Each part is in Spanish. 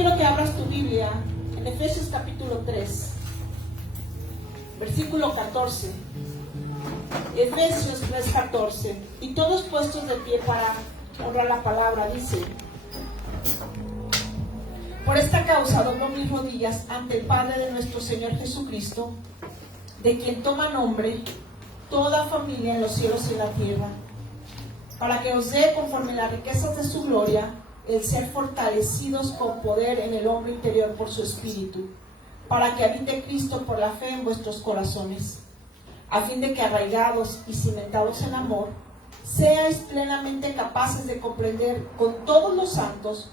quiero que abras tu Biblia en Efesios capítulo 3, versículo 14. Efesios 3:14. Y todos puestos de pie para honrar la palabra, dice: por esta causa doblo mis rodillas ante el Padre de nuestro Señor Jesucristo, de quien toma nombre toda familia en los cielos y en la tierra, para que os dé, conforme las riquezas de su gloria, el ser fortalecidos con poder en el hombre interior por su Espíritu, para que habite Cristo por la fe en vuestros corazones, a fin de que, arraigados y cimentados en amor, seáis plenamente capaces de comprender con todos los santos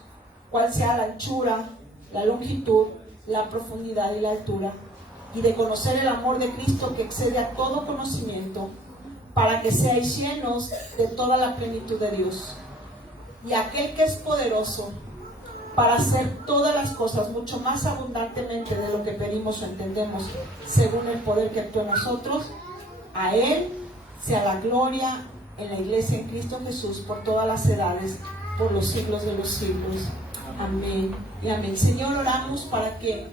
cuál sea la anchura, la longitud, la profundidad y la altura, y de conocer el amor de Cristo que excede a todo conocimiento, para que seáis llenos de toda la plenitud de Dios. Y aquel que es poderoso para hacer todas las cosas mucho más abundantemente de lo que pedimos o entendemos, según el poder que actúa en nosotros, a Él sea la gloria en la iglesia en Cristo Jesús por todas las edades, por los siglos de los siglos. Amén y amén. Señor, oramos para que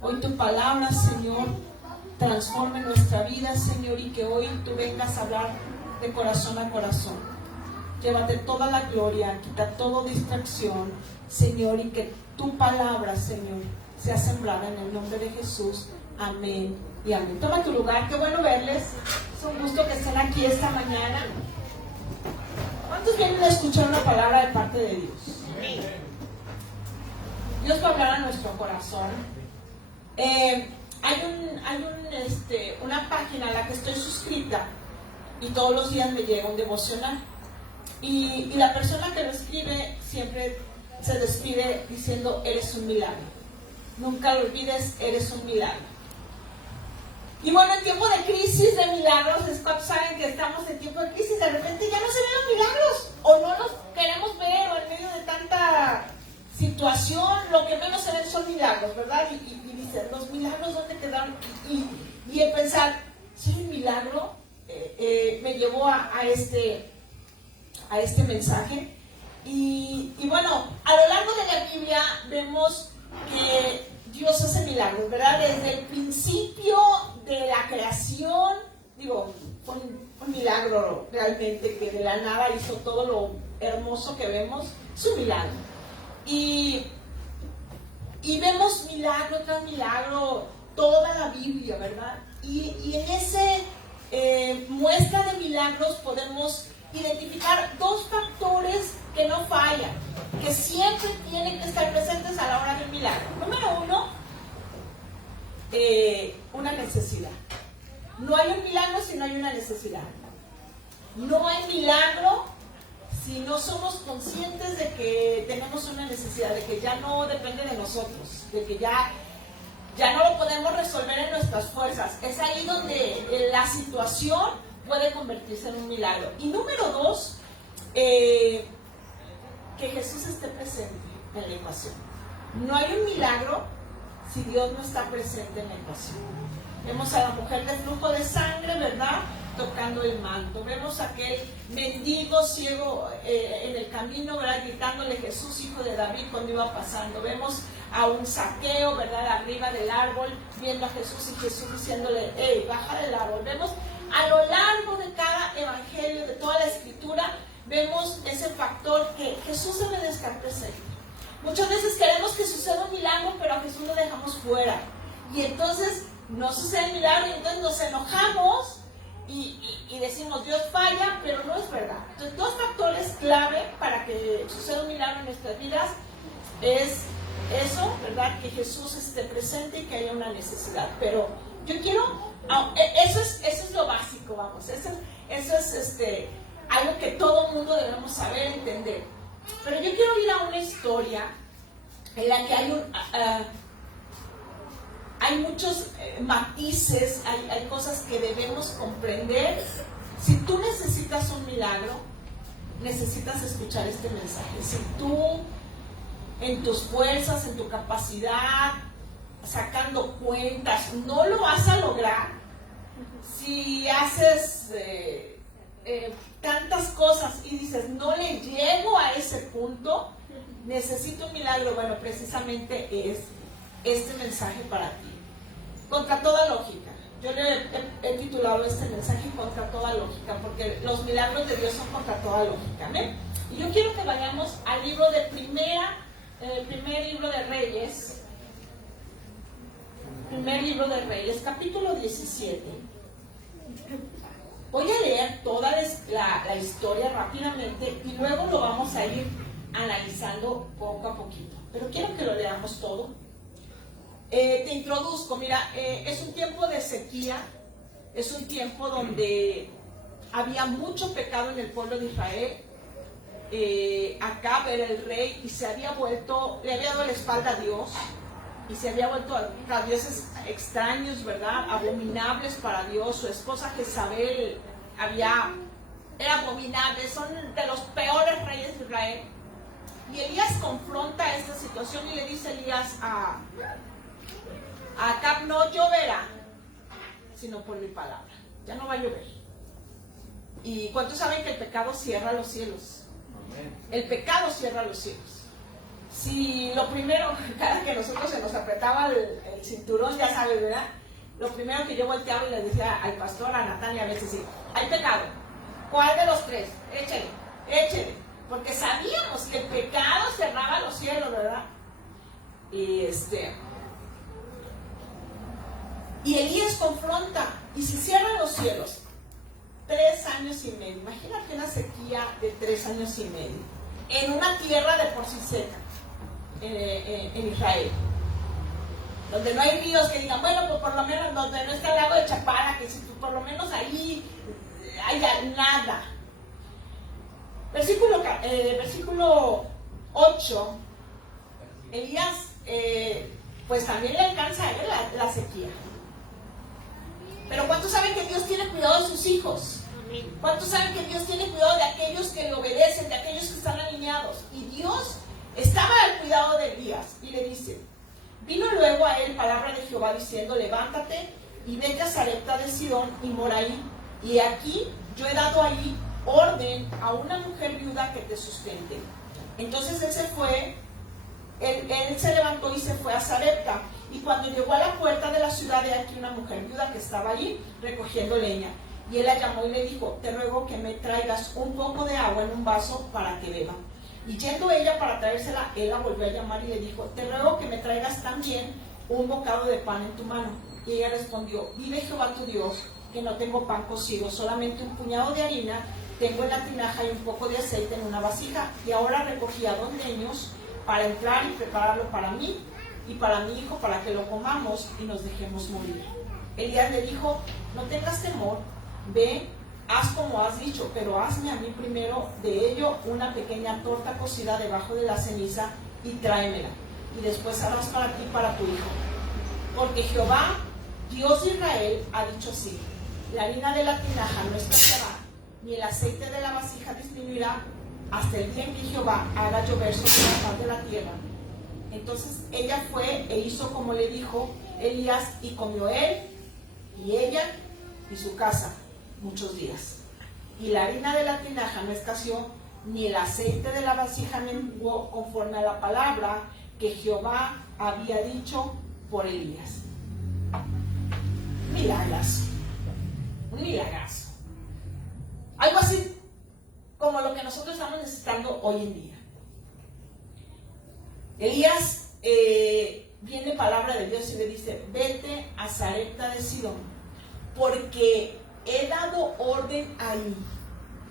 hoy tu palabra, Señor, transforme nuestra vida, Señor, y que hoy tú vengas a hablar de corazón a corazón. Llévate toda la gloria, quita toda distracción, Señor, y que tu palabra, Señor, sea sembrada en el nombre de Jesús. Amén y amén. Toma tu lugar, qué bueno verles. Es un gusto que estén aquí esta mañana. ¿Cuántos vienen a escuchar una palabra de parte de Dios? Dios va a hablar a nuestro corazón. Hay una página a la que estoy suscrita y todos los días me llega un devocional. Y la persona que lo escribe siempre se despide diciendo: eres un milagro. Nunca lo olvides, eres un milagro. Y bueno, en tiempo de crisis, de milagros, es cuando saben que estamos en tiempo de crisis, de repente ya no se ven los milagros, o no los queremos ver, o en medio de tanta situación, lo que menos se ven son milagros, ¿verdad? Y dicen, ¿los milagros dónde quedaron? Y el pensar, ¿sí un milagro? Me llevó a este mensaje. Y bueno, a lo largo de la Biblia vemos que Dios hace milagros, ¿verdad? Desde el principio de la creación, fue un milagro realmente, que de la nada hizo todo lo hermoso que vemos. Es un milagro. Y vemos milagro tras milagro toda la Biblia, ¿verdad? Y en ese muestra de milagros podemos identificar dos factores que no fallan, que siempre tienen que estar presentes a la hora de un milagro. Número uno, una necesidad. No hay un milagro si no hay una necesidad. No hay milagro si no somos conscientes de que tenemos una necesidad, de que ya no depende de nosotros, de que ya no lo podemos resolver en nuestras fuerzas. Es ahí donde la situación puede convertirse en un milagro. Y número dos, que Jesús esté presente en la ecuación. No hay un milagro si Dios no está presente en la ecuación. Vemos a la mujer de flujo de sangre, ¿verdad?, tocando el manto. Vemos a aquel mendigo ciego en el camino, ¿verdad?, gritándole: Jesús, hijo de David, cuando iba pasando. Vemos a un Zaqueo, ¿verdad?, arriba del árbol, viendo a Jesús, y Jesús diciéndole: hey, baja del árbol. Vemos a lo largo de cada evangelio, de toda la escritura, vemos ese factor que Jesús debe de estar presente. Muchas veces queremos que suceda un milagro, pero a Jesús lo dejamos fuera. Y entonces no sucede el milagro, y entonces nos enojamos y decimos: Dios falla, pero no es verdad. Entonces, dos factores clave para que suceda un milagro en nuestras vidas es eso, ¿verdad?, que Jesús esté presente y que haya una necesidad. Pero yo quiero, eso es lo básico, vamos, eso es algo que todo mundo debemos saber, entender. Pero yo quiero ir a una historia en la que hay muchos matices, hay cosas que debemos comprender. Si tú necesitas un milagro, necesitas escuchar este mensaje. Si tú, en tus fuerzas, en tu capacidad, sacando cuentas, no lo vas a lograr, si haces tantas cosas y dices: no le llego a ese punto, necesito un milagro. Bueno, precisamente es este mensaje para ti. Contra toda lógica. Yo le he titulado este mensaje Contra toda lógica, porque los milagros de Dios son contra toda lógica. ¿Amén? Y yo quiero que vayamos al libro de primer libro de Reyes. Primer libro de Reyes, capítulo 17. Voy a leer toda la historia rápidamente y luego lo vamos a ir analizando poco a poquito. Pero quiero que lo leamos todo. Te introduzco, mira, es un tiempo de sequía, es un tiempo donde había mucho pecado en el pueblo de Israel. Acab era el rey y le había dado la espalda a Dios y se había vuelto a dioses extraños, ¿verdad? Abominables para Dios. Su esposa Jezabel era abominable, son de los peores reyes de Israel. Y Elías confronta esta situación y le dice Elías a Acab: no lloverá, sino por mi palabra. Ya no va a llover. ¿Y cuántos saben que el pecado cierra los cielos? El pecado cierra los cielos. Si lo primero, cada que nosotros se nos apretaba el cinturón, ya sabes, ¿verdad? Lo primero que yo volteaba y le decía al pastor, a Natalia, a veces, sí, hay pecado. ¿Cuál de los tres? Échele. Porque sabíamos que el pecado cerraba los cielos, ¿verdad? Y Elías confronta, y si cierran los cielos, 3 años y medio. Imagínate una sequía de 3 años y medio en una tierra de por sí seca, en Israel, donde no hay ríos que digan, bueno, pues por lo menos donde no está el lago de Chapala, que si por lo menos ahí haya nada. Versículo 8, Elías pues también le alcanza a él la sequía. Pero ¿cuántos saben que Dios tiene cuidado de sus hijos? ¿Cuántos saben que Dios tiene cuidado de aquellos que le obedecen, de aquellos que están alineados? Y Dios estaba al cuidado de Elías y le dice: vino luego a él palabra de Jehová diciendo: levántate y vete a Sarepta de Sidón y mora ahí, y aquí yo he dado ahí orden a una mujer viuda que te sustente. Entonces él se fue, él se levantó y se fue a Sarepta. Y cuando llegó a la puerta de la ciudad, de aquí una mujer viuda que estaba allí recogiendo leña. Y él la llamó y le dijo: te ruego que me traigas un poco de agua en un vaso para que beba. Y yendo ella para traérsela, él la volvió a llamar y le dijo: te ruego que me traigas también un bocado de pan en tu mano. Y ella respondió: vive Jehová tu Dios, que no tengo pan cocido, solamente un puñado de harina tengo en la tinaja y un poco de aceite en una vasija. Y ahora recogía 2 leños para entrar y prepararlo para mí y para mi hijo, para que lo comamos y nos dejemos morir. Elías le dijo: no tengas temor, ve, haz como has dicho, pero hazme a mí primero de ello una pequeña torta cocida debajo de la ceniza y tráemela, y después harás para ti y para tu hijo. Porque Jehová, Dios de Israel, ha dicho así: la harina de la tinaja no escaseará, ni el aceite de la vasija disminuirá, hasta el día en que Jehová haga llover sobre la faz de la tierra. Entonces ella fue e hizo como le dijo Elías, y comió él y ella y su casa muchos días. Y la harina de la tinaja no escaseó, ni el aceite de la vasija menguó, conforme a la palabra que Jehová había dicho por Elías. Milagrazo, un milagrazo. Algo así como lo que nosotros estamos necesitando hoy en día. Elías, viene palabra de Dios y le dice: vete a Sarepta de Sidón, porque he dado orden ahí.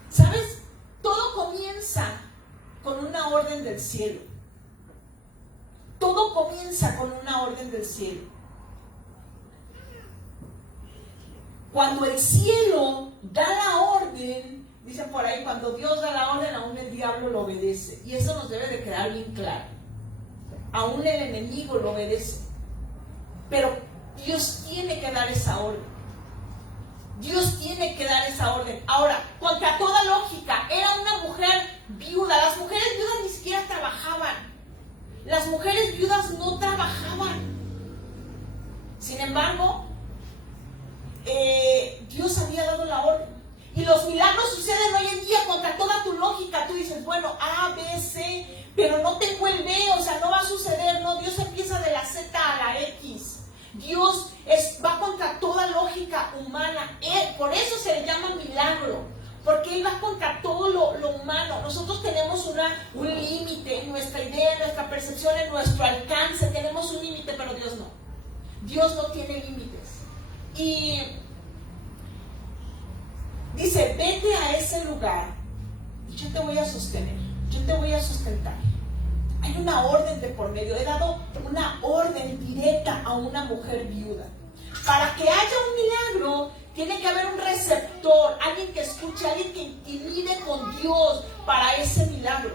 ¿Sabes? Todo comienza con una orden del cielo. Todo comienza con una orden del cielo. Cuando el cielo da la orden, dicen por ahí, cuando Dios da la orden, aún el diablo lo obedece. Y eso nos debe de quedar bien claro. Aún el enemigo lo obedece. Pero Dios tiene que dar esa orden. Dios tiene que dar esa orden. Ahora, contra toda lógica, era una mujer viuda. Las mujeres viudas ni siquiera trabajaban. Las mujeres viudas no trabajaban. Sin embargo, Dios había dado la orden. Y los milagros suceden hoy en día contra toda tu lógica. Tú dices, bueno, A, B, C, pero no tengo el B, o sea, no va a suceder. No, Dios empieza de la Z a la X. Dios va contra toda lógica humana. Por eso se le llama milagro, porque Él va contra todo lo humano. Nosotros tenemos un límite en nuestra idea, en nuestra percepción, en nuestro alcance. Tenemos un límite, pero Dios no. Dios no tiene límites. Y dice, vete a ese lugar y yo te voy a sostener, yo te voy a sustentar. Hay una orden de por medio. He dado una orden directa a una mujer viuda. Para que haya un milagro, tiene que haber un receptor, alguien que escuche, alguien que lide con Dios para ese milagro.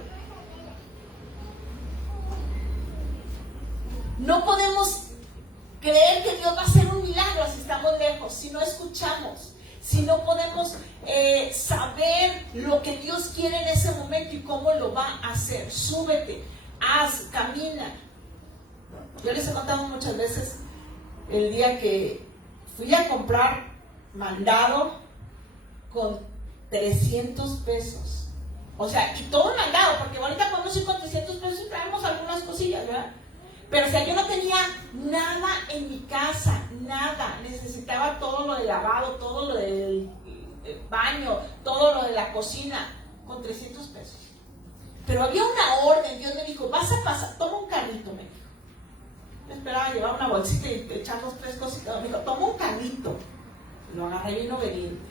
No podemos creer que Dios va a hacer un milagro si estamos lejos, si no escuchamos, si no podemos saber lo que Dios quiere en ese momento y cómo lo va a hacer. Súbete, haz, camina. Yo les he contado muchas veces el día que fui a comprar mandado con 300 pesos. O sea, y todo mandado, porque ahorita podemos ir con 300 pesos y traemos algunas cosillas, ¿verdad? Pero o sea, yo no tenía nada en mi casa, nada. Necesitaba todo lo del lavado, todo lo del baño, todo lo de la cocina, con 300 pesos. Pero había una orden. Dios me dijo, vas a pasar, toma un carrito, me dijo. Me esperaba llevar una bolsita y echar los 3 cositas. Me dijo, toma un carrito. Lo agarré bien obediente.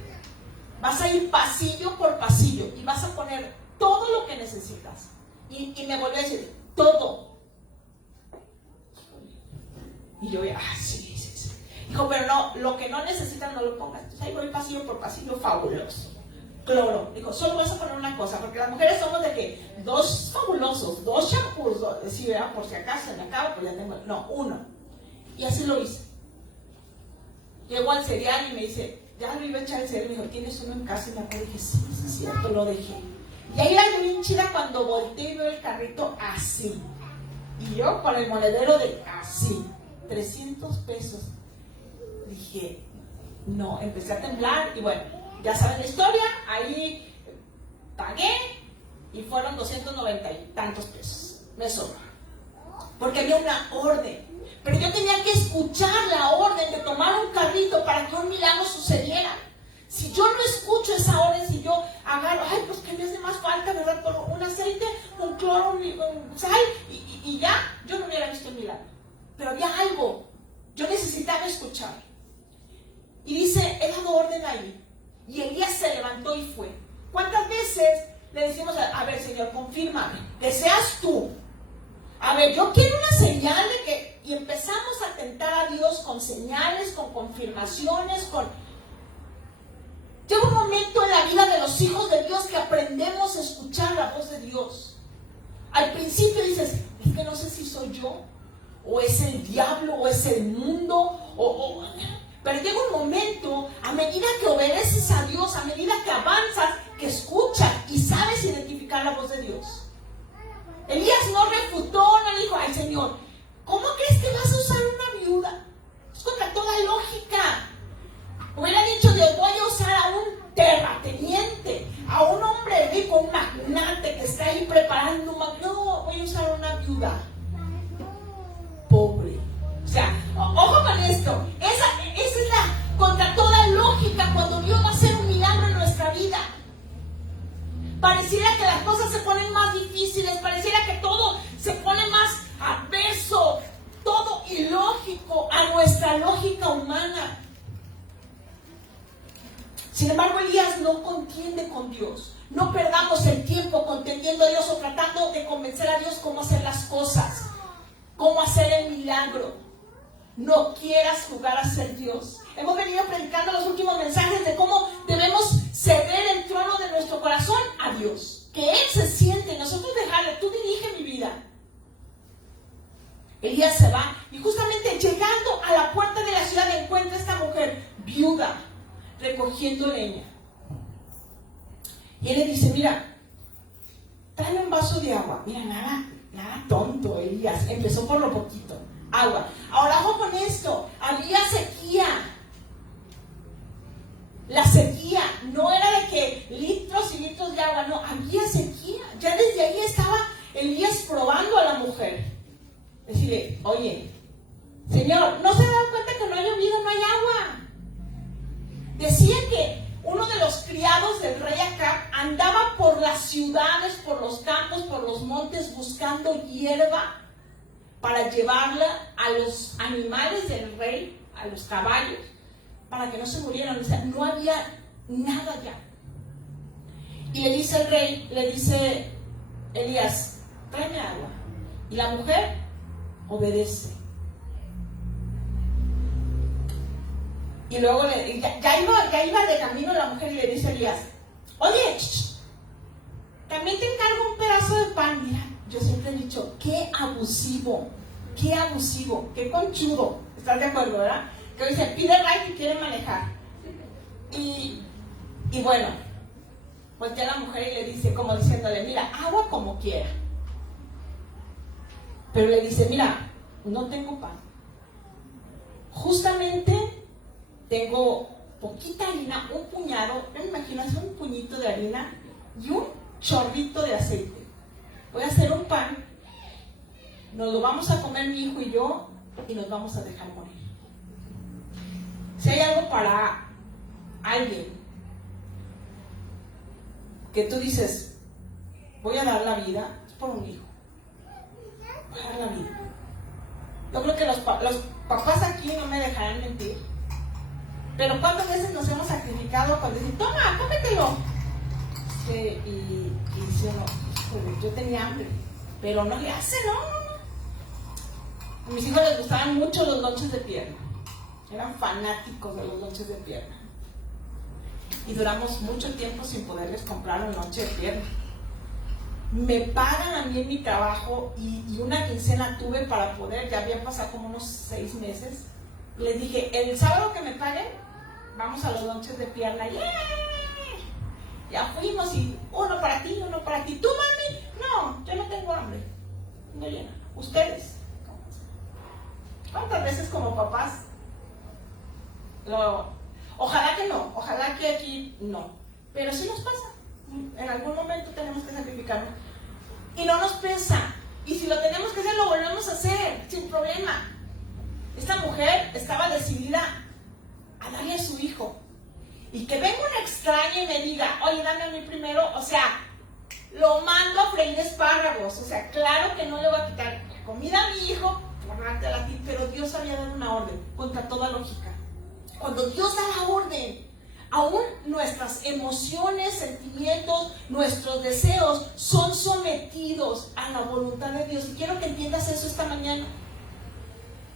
Vas a ir pasillo por pasillo y vas a poner todo lo que necesitas. Y me volvió a decir, todo. Y yo, sí. Dijo, pero no, lo que no necesitas no lo pongas. Entonces ahí voy pasillo por pasillo, fabuloso. Cloro. Dijo, solo vas a poner una cosa, porque las mujeres somos de que 2 fabulosos, 2 shampoos, sí, ¿verdad? Por si acaso se me acaba, pues ya tengo. No, 1. Y así lo hice. Llegó al cereal y me dice, ya lo iba a echar el cereal. Me dijo, ¿tienes uno en casa? Y me acuerdo, dije, sí, es cierto, lo dejé. Y ahí la vi bien chida cuando volteé y veo el carrito así. Y yo con el monedero de así, 300 pesos. Dije, no, empecé a temblar y bueno, ya saben la historia, ahí pagué y fueron 290 y tantos pesos. Me sobró. Porque había una orden. Pero yo tenía que escuchar la orden de tomar un carrito para que un milagro sucediera. Si yo no escucho esa orden, si yo agarro, pues que me hace más falta, ¿verdad? Por un aceite, un cloro, un sal, y ya, yo no hubiera visto el milagro. Pero había algo, yo necesitaba escuchar. Y dice, he dado orden ahí. Y Elías se levantó y fue. ¿Cuántas veces le decimos, a ver, Señor, confírmame, que seas tú? A ver, yo quiero una señal de que... Y empezamos a tentar a Dios con señales, con confirmaciones, Llega un momento en la vida de los hijos de Dios que aprendemos a escuchar la voz de Dios. Al principio dices, es que no sé si soy yo, o es el diablo, o es el mundo, pero llega un momento, a medida que obedeces a Dios, a medida que avanzas, que escuchas y sabes identificar la voz de Dios. Elías no refutó, no dijo, ay Señor, ¿cómo crees que vas a usar una viuda? Es contra toda lógica. Hubiera dicho, Dios, voy a usar a un terrateniente, a un hombre rico, un magnate que está ahí preparando no, voy a usar a una viuda pobre. O sea, ojo con esto, esa es la contra toda lógica cuando Dios va a hacer un milagro en nuestra vida. Pareciera que las cosas se ponen más difíciles, pareciera que todo se pone más adverso, todo ilógico a nuestra lógica humana. Sin embargo, Elías no contiende con Dios. No perdamos el tiempo contendiendo a Dios o tratando de convencer a Dios cómo hacer las cosas, cómo hacer el milagro. No quieras jugar a ser Dios. Hemos venido predicando los últimos mensajes de cómo debemos ceder el trono de nuestro corazón a Dios. Que Él se siente y nosotros dejarle, tú dirige mi vida. Elías se va y justamente llegando a la puerta de la ciudad encuentra a esta mujer viuda recogiendo leña. Y él le dice, mira, tráeme un vaso de agua. Mira, nada tonto, Elías. Empezó por lo poquito. Agua. Ahora, ojo con esto. Había sequía. La sequía no era de que litros y litros de agua. No, había sequía. Ya desde ahí estaba Elías decirle, oye, Señor, ¿no se dan cuenta que no ha llovido, no hay agua? Decía que uno de los criados del rey Acab andaba por las ciudades, por los campos, por los montes, buscando hierba para llevarla a los animales del rey, a los caballos, para que no se murieran. O sea, no había nada ya. Y le dice el rey, le dice Elías, tráeme agua. Y la mujer obedece. Y luego ya iba de camino la mujer y le dice a Elías, oye, también te encargo un pedazo de pan. Mira, yo siempre he dicho, qué abusivo, qué conchudo. ¿Estás de acuerdo, verdad? Que dice, pide right y quiere manejar. Y bueno, voltea a la mujer y le dice, como diciéndole, mira, agua como quiera. Pero le dice, mira, no tengo pan. Justamente tengo poquita harina, un puñado, me imagino es un puñito de harina y un chorrito de aceite. Voy a hacer un pan, nos lo vamos a comer mi hijo y yo y nos vamos a dejar morir. Si hay algo para alguien que tú dices, voy a dar la vida, es por un hijo. Voy a dar la vida. Yo creo que los papás aquí no me dejarán mentir. Pero ¿cuántas veces nos hemos sacrificado cuando dicen, toma, cómetelo? Y dice uno, yo tenía hambre, pero no le hace, no. A mis hijos les gustaban mucho los lonches de pierna. Eran fanáticos de los lonches de pierna. Y duramos mucho tiempo sin poderles comprar un lonche de pierna. Me pagan a mí en mi trabajo y una quincena tuve para poder, ya había pasado como unos 6 meses. Les dije, el sábado que me paguen, vamos a los lonches de pierna. ¡Yeah! Ya fuimos y uno para ti. ¿Tú, mami? No, yo no tengo hambre. No llena. ¿Ustedes? ¿Cuántas veces como papás? Ojalá que no, ojalá que aquí no. Pero sí nos pasa. En algún momento tenemos que sacrificarnos. Y no nos pesa. Y si lo tenemos que hacer, lo volvemos a hacer, sin problema. Esta mujer estaba decidida a darle a su hijo. Y que venga un extraño y me diga, oye, dame a mí primero, o sea, lo mando a freír espárragos. O sea, claro que no le voy a quitar la comida a mi hijo por dártela a ti, pero Dios había dado una orden contra toda lógica. Cuando Dios da la orden, aún nuestras emociones, sentimientos, nuestros deseos son sometidos a la voluntad de Dios. Y quiero que entiendas eso esta mañana.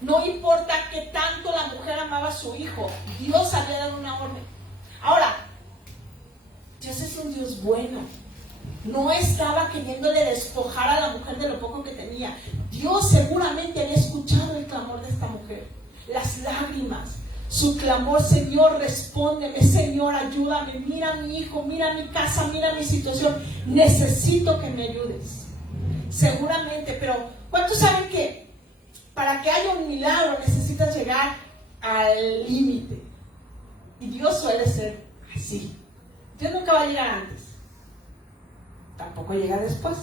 No importa que tanto la mujer amaba a su hijo, Dios había dado una orden. Ahora, Dios es un Dios bueno. No estaba queriéndole despojar a la mujer de lo poco que tenía. Dios seguramente había escuchado el clamor de esta mujer, las lágrimas, su clamor. Señor, respóndeme, Señor, ayúdame, mira a mi hijo, mira mi casa, mira mi situación, necesito que me ayudes. Seguramente, pero ¿cuántos saben que para que haya un milagro necesitas llegar al límite? Y Dios suele ser así. Dios nunca va a llegar antes, tampoco llega después.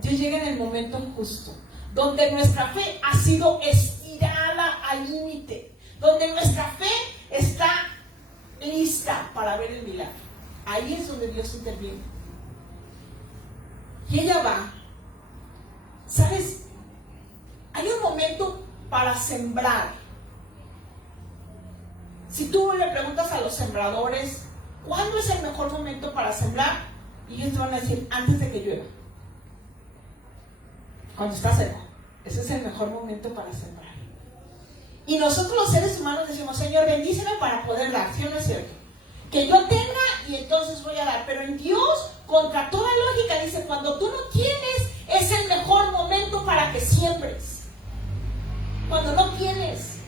Dios llega en el momento justo, donde nuestra fe ha sido estirada al límite, donde nuestra fe está lista para ver el milagro. Ahí es donde Dios interviene. Y ella va. ¿Sabes? Hay un momento para sembrar. Si tú le preguntas a los sembradores, ¿cuándo es el mejor momento para sembrar? Y ellos te van a decir, antes de que llueva. Cuando está seco. Ese es el mejor momento para sembrar. Y nosotros los seres humanos decimos, Señor, bendíceme para poder dar. ¿Sí o no es cierto? Que yo tenga y entonces voy a dar. Pero en Dios, contra toda lógica, dice, cuando tú no tienes, es el mejor momento para que siembres. Cuando no tienes,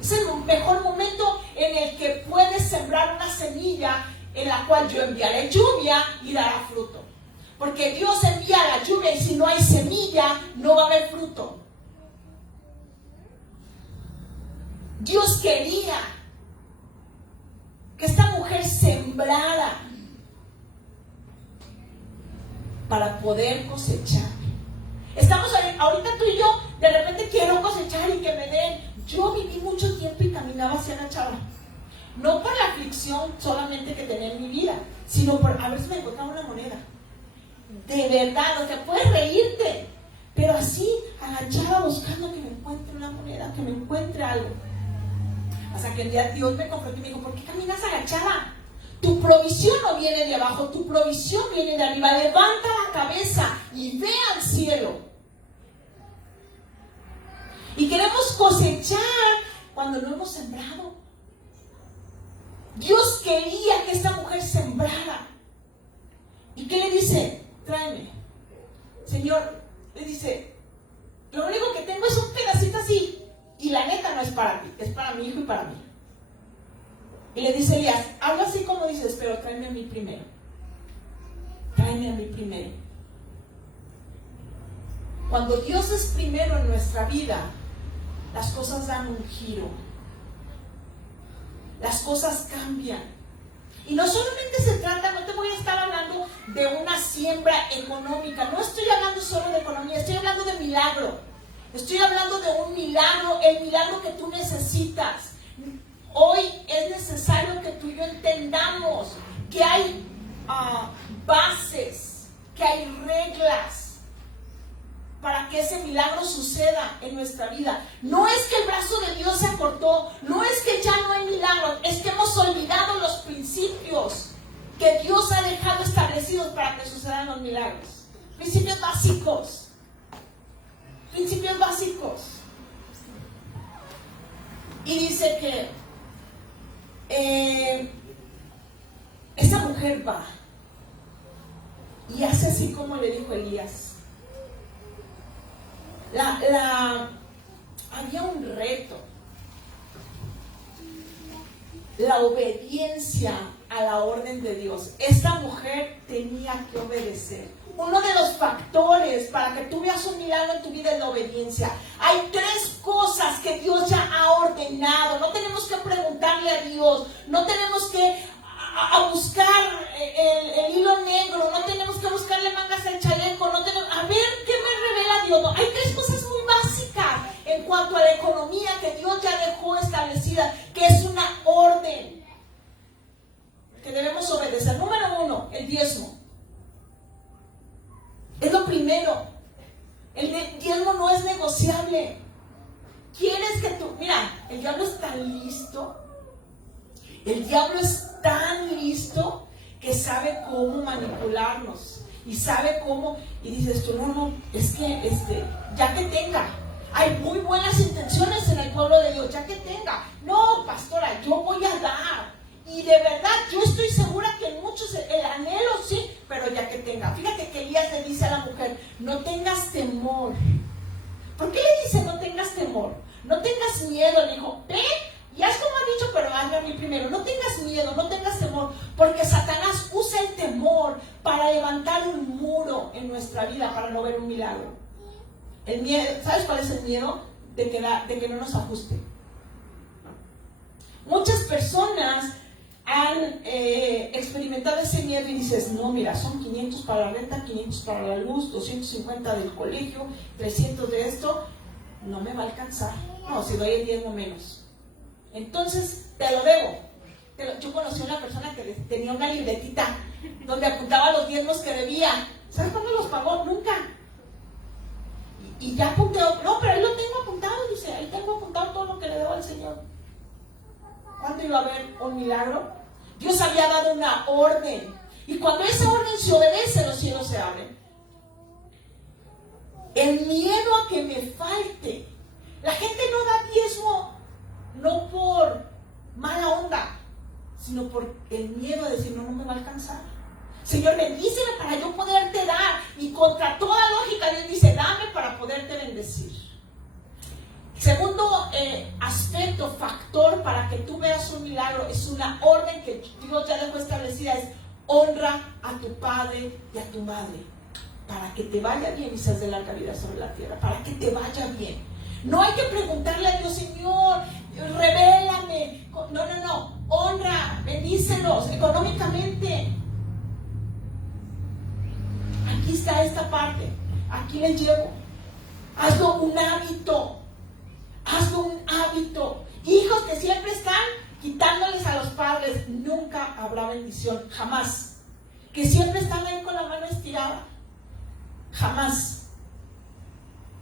es el mejor momento en el que puedes sembrar una semilla en la cual yo enviaré lluvia y dará fruto. Porque Dios envía la lluvia y si no hay semilla, no va a haber fruto. Dios quería que esta mujer sembrara para poder cosechar. Estamos ahorita tú y yo, de repente quiero cosechar y que me den. Yo viví mucho tiempo y caminaba así agachada. No por la aflicción solamente que tenía en mi vida, sino por a ver si me encontraba una moneda. De verdad, o sea, puedes reírte, pero así, agachada, buscando que me encuentre una moneda, que me encuentre algo. Hasta que un día Dios me confrontó y me dijo, ¿por qué caminas agachada? Tu provisión no viene de abajo, tu provisión viene de arriba. Levanta la cabeza y ve al cielo. Y queremos cosechar cuando no hemos sembrado. Dios quería que esta mujer sembrara. ¿Y qué le dice? Tráeme. Señor, le dice, lo único que tengo es un pedacito así. Y la neta no es para ti, es para mi hijo y para mí. Y le dice Elías, habla así como dices, pero tráeme a mí primero. Tráeme a mí primero. Cuando Dios es primero en nuestra vida, las cosas dan un giro. Las cosas cambian. Y no solamente se trata, no te voy a estar hablando de una siembra económica. No estoy hablando solo de economía, estoy hablando de milagro. Estoy hablando de un milagro, el milagro que tú necesitas. Hoy es necesario que tú y yo entendamos que hay bases, que hay reglas para que ese milagro suceda en nuestra vida. No es que el brazo de Dios se acortó, no es que ya no hay milagros, es que hemos olvidado los principios que Dios ha dejado establecidos para que sucedan los milagros. Principios básicos. Principios básicos. Y dice que esa mujer va y hace así como le dijo Elías. Había un reto. La obediencia a la orden de Dios. Esta mujer tenía que obedecer. Uno de los factores para que tú veas un milagro en tu vida es la obediencia. Hay 3 cosas que Dios ya ha ordenado. No tenemos que preguntarle a Dios. No tenemos que a buscar el hilo negro. No tenemos que buscarle mangas al chaleco. No tenemos, a ver qué me revela Dios. No, hay 3 cosas muy básicas en cuanto a la economía que Dios ya dejó establecida, que es una orden que debemos obedecer. Número 1, el diezmo. Es lo primero. El diezmo no es negociable. ¿Quieres que tú? Mira, el diablo es tan listo. El diablo es tan listo que sabe cómo manipularnos. Y sabe cómo. Y dices tú, no, es que ya que tenga. Hay muy buenas intenciones en el pueblo de Dios, ya que tenga. No, pastora, yo voy a dar. Y de verdad, yo estoy segura que en muchos el anhelo sí, pero ya que tenga. Fíjate que Elías le dice a la mujer, no tengas temor. ¿Por qué le dice no tengas temor? No tengas miedo. Le dijo, ve y haz como ha dicho, pero hazme a mí primero. No tengas miedo, no tengas temor, porque Satanás usa el temor para levantar un muro en nuestra vida, para no ver un milagro. El miedo, ¿sabes cuál es el miedo? De que no nos ajuste. Muchas personas han experimentado ese miedo y dices, no, mira, son 500 para la renta, 500 para la luz, 250 del colegio, 300 de esto, no me va a alcanzar. No, si doy el diezmo menos. Entonces, te lo debo. Yo conocí a una persona que tenía una libretita donde apuntaba los diezmos que debía. ¿Sabes cuándo los pagó? Nunca. Y ya apunté, no, pero ahí lo tengo apuntado, dice, ahí tengo apuntado todo lo que le debo al Señor. ¿Cuándo iba a haber un milagro? Dios había dado una orden. Y cuando esa orden se obedece, los cielos se abren. El miedo a que me falte. La gente no da diezmo, no por mala onda, sino por el miedo a decir, no me va a alcanzar. Señor, bendíceme para yo poderte dar. Y contra toda lógica, Dios dice, dame para poderte bendecir. Segundo aspecto, factor para que tú veas un milagro, es una orden que Dios ya dejó establecida, es honra a tu padre y a tu madre, para que te vaya bien y seas de larga vida sobre la tierra, para que te vaya bien. No hay que preguntarle a Dios, Señor, revélame. No, honra, bendícelos económicamente. Aquí está esta parte, aquí les llevo. Hazlo un hábito. Hazlo un hábito. Hijos que siempre están quitándoles a los padres, nunca habrá bendición, jamás. Que siempre están ahí con la mano estirada, jamás.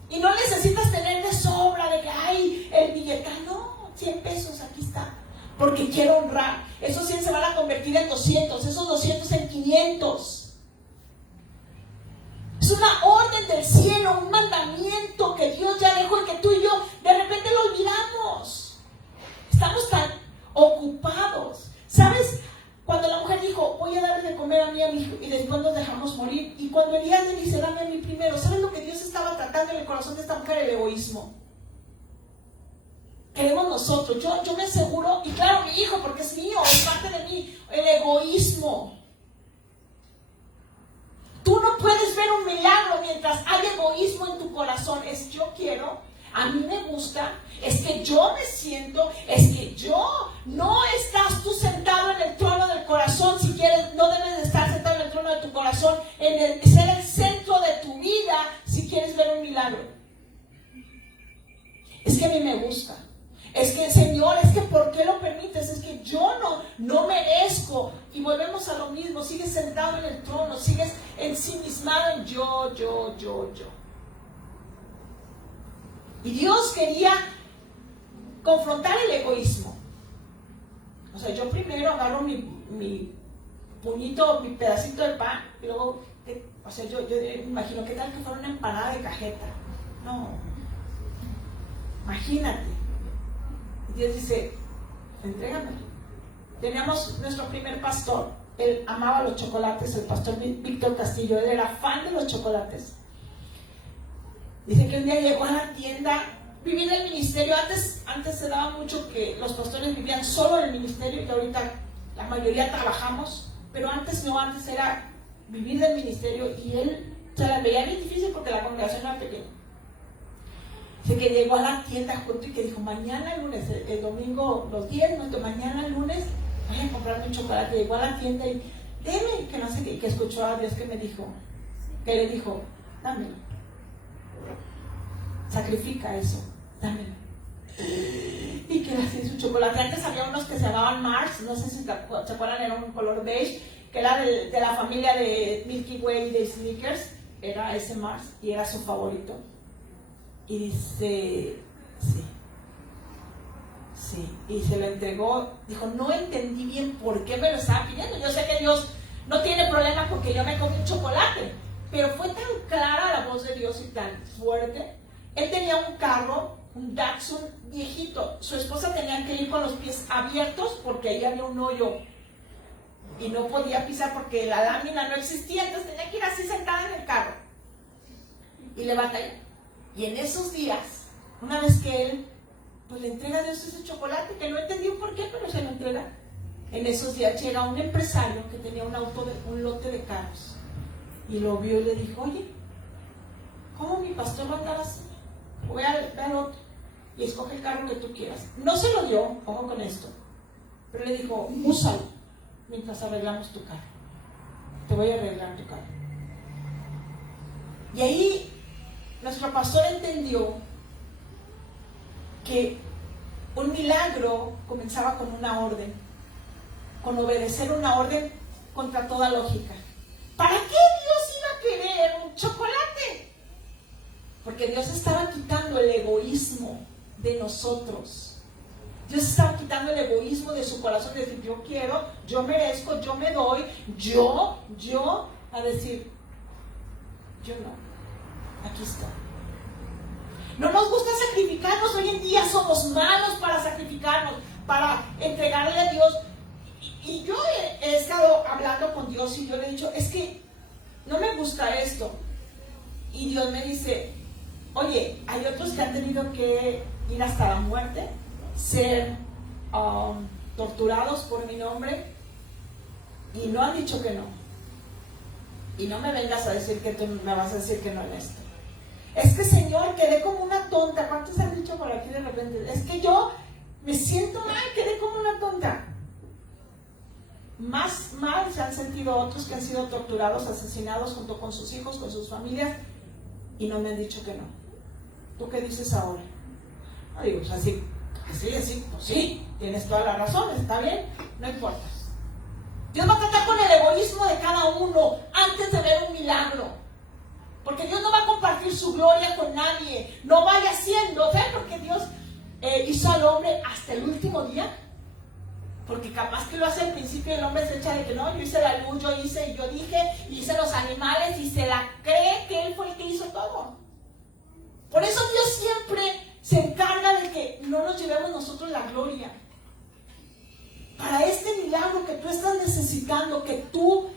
Y no necesitas tener de sobra de que hay el billete, no, 100 pesos, aquí está, porque quiero honrar. Esos 100 se van a convertir en 200, esos 200 en 500. Es una orden del cielo, un mandamiento que Dios ya dejó y que tú y yo de repente lo olvidamos. Estamos tan ocupados. ¿Sabes? Cuando la mujer dijo, voy a darle de comer a mi hijo y después nos dejamos morir. Y cuando Elías le dice, dame a mí primero. ¿Sabes lo que Dios estaba tratando en el corazón de esta mujer? El egoísmo. Queremos nosotros. Yo me aseguro, y claro, mi hijo, porque es mío, es parte de mí. El egoísmo. Tú no puedes ver un milagro mientras hay egoísmo en tu corazón. Es yo quiero, a mí me gusta, es que yo me siento, es que yo. No estás tú sentado en el trono del corazón. Si quieres, no debes de estar sentado en el trono de tu corazón, ser el centro de tu vida si quieres ver un milagro. Es que a mí me gusta. Es que, Señor, es que ¿por qué lo permites? Es que yo no merezco. Y volvemos a lo mismo. Sigues sentado en el trono, sigues ensimismado en yo. Y Dios quería confrontar el egoísmo. O sea, yo primero agarro mi puñito, mi pedacito de pan, y luego, o sea, yo imagino, ¿qué tal que fuera una empanada de cajeta? No. Imagínate. Dios dice, entrégamelo. Teníamos nuestro primer pastor, él amaba los chocolates, el pastor Víctor Castillo, él era fan de los chocolates. Dice que un día llegó a la tienda, vivir el ministerio, antes se daba mucho que los pastores vivían solo en el ministerio, y ahorita la mayoría trabajamos, pero antes era vivir del ministerio, y él se la veía bien difícil porque la congregación era pequeña. Dice que llegó a la tienda junto y que dijo, mañana lunes, el domingo los 10, mañana lunes voy a comprarme un chocolate. Llegó a la tienda y deme, que no sé qué, que escuchó a Dios que le dijo, dámelo. Sacrifica eso, dámelo. Y que así su chocolate. Antes había unos que se llamaban Mars, no sé si se acuerdan, era un color beige, que era de la familia de Milky Way y de Snickers, era ese Mars y era su favorito. Y dice, sí, y se lo entregó. Dijo, no entendí bien por qué me lo estaba pidiendo. Yo sé que Dios no tiene problema porque yo me comí un chocolate, pero fue tan clara la voz de Dios y tan fuerte. Él tenía un carro, un Datsun viejito. Su esposa tenía que ir con los pies abiertos porque ahí había un hoyo y no podía pisar porque la lámina no existía, entonces tenía que ir así sentada en el carro y le batalló. Y en esos días, una vez que él le entrega a Dios ese chocolate, que no entendió por qué, pero se lo entrega, en esos días llega un empresario que tenía un lote de carros, y lo vio y le dijo, oye, ¿cómo mi pastor va a andar así? Ve al otro y escoge el carro que tú quieras. No se lo dio, ojo con esto, pero le dijo, úsalo mientras arreglamos tu carro. Te voy a arreglar tu carro. Y ahí nuestro pastor entendió que un milagro comenzaba con una orden, con obedecer una orden contra toda lógica. ¿Para qué Dios iba a querer un chocolate? Porque Dios estaba quitando el egoísmo de nosotros. Dios estaba quitando el egoísmo de su corazón, de decir, yo quiero, yo merezco, yo me doy, yo, a decir, yo no, aquí está. No nos gusta sacrificarnos, hoy en día somos malos para sacrificarnos, para entregarle a Dios. Y yo he estado hablando con Dios y yo le he dicho, es que no me gusta esto. Y Dios me dice, oye, hay otros que han tenido que ir hasta la muerte, ser torturados por mi nombre, y no han dicho que no. Y no me vengas a decir que tú me vas a decir que no en esto. Es que, Señor, quedé como una tonta. ¿Cuántos han dicho por aquí de repente? Es que yo me siento mal, quedé como una tonta. Más mal se han sentido otros que han sido torturados, asesinados junto con sus hijos, con sus familias, y no me han dicho que no. ¿Tú qué dices ahora? No digo, pues así, pues sí, tienes toda la razón, está bien, no importa. Dios va a tratar con el egoísmo de cada uno antes de ver un milagro. Porque Dios no va a compartir su gloria con nadie. No vaya haciendo. ¿Sabes por qué Dios hizo al hombre hasta el último día? Porque capaz que lo hace al principio y el hombre se echa de que no, yo hice la luz, yo hice, y yo dije, y hice los animales y se la cree que Él fue el que hizo todo. Por eso Dios siempre se encarga de que no nos llevemos nosotros la gloria. Para este milagro que tú estás necesitando, que tú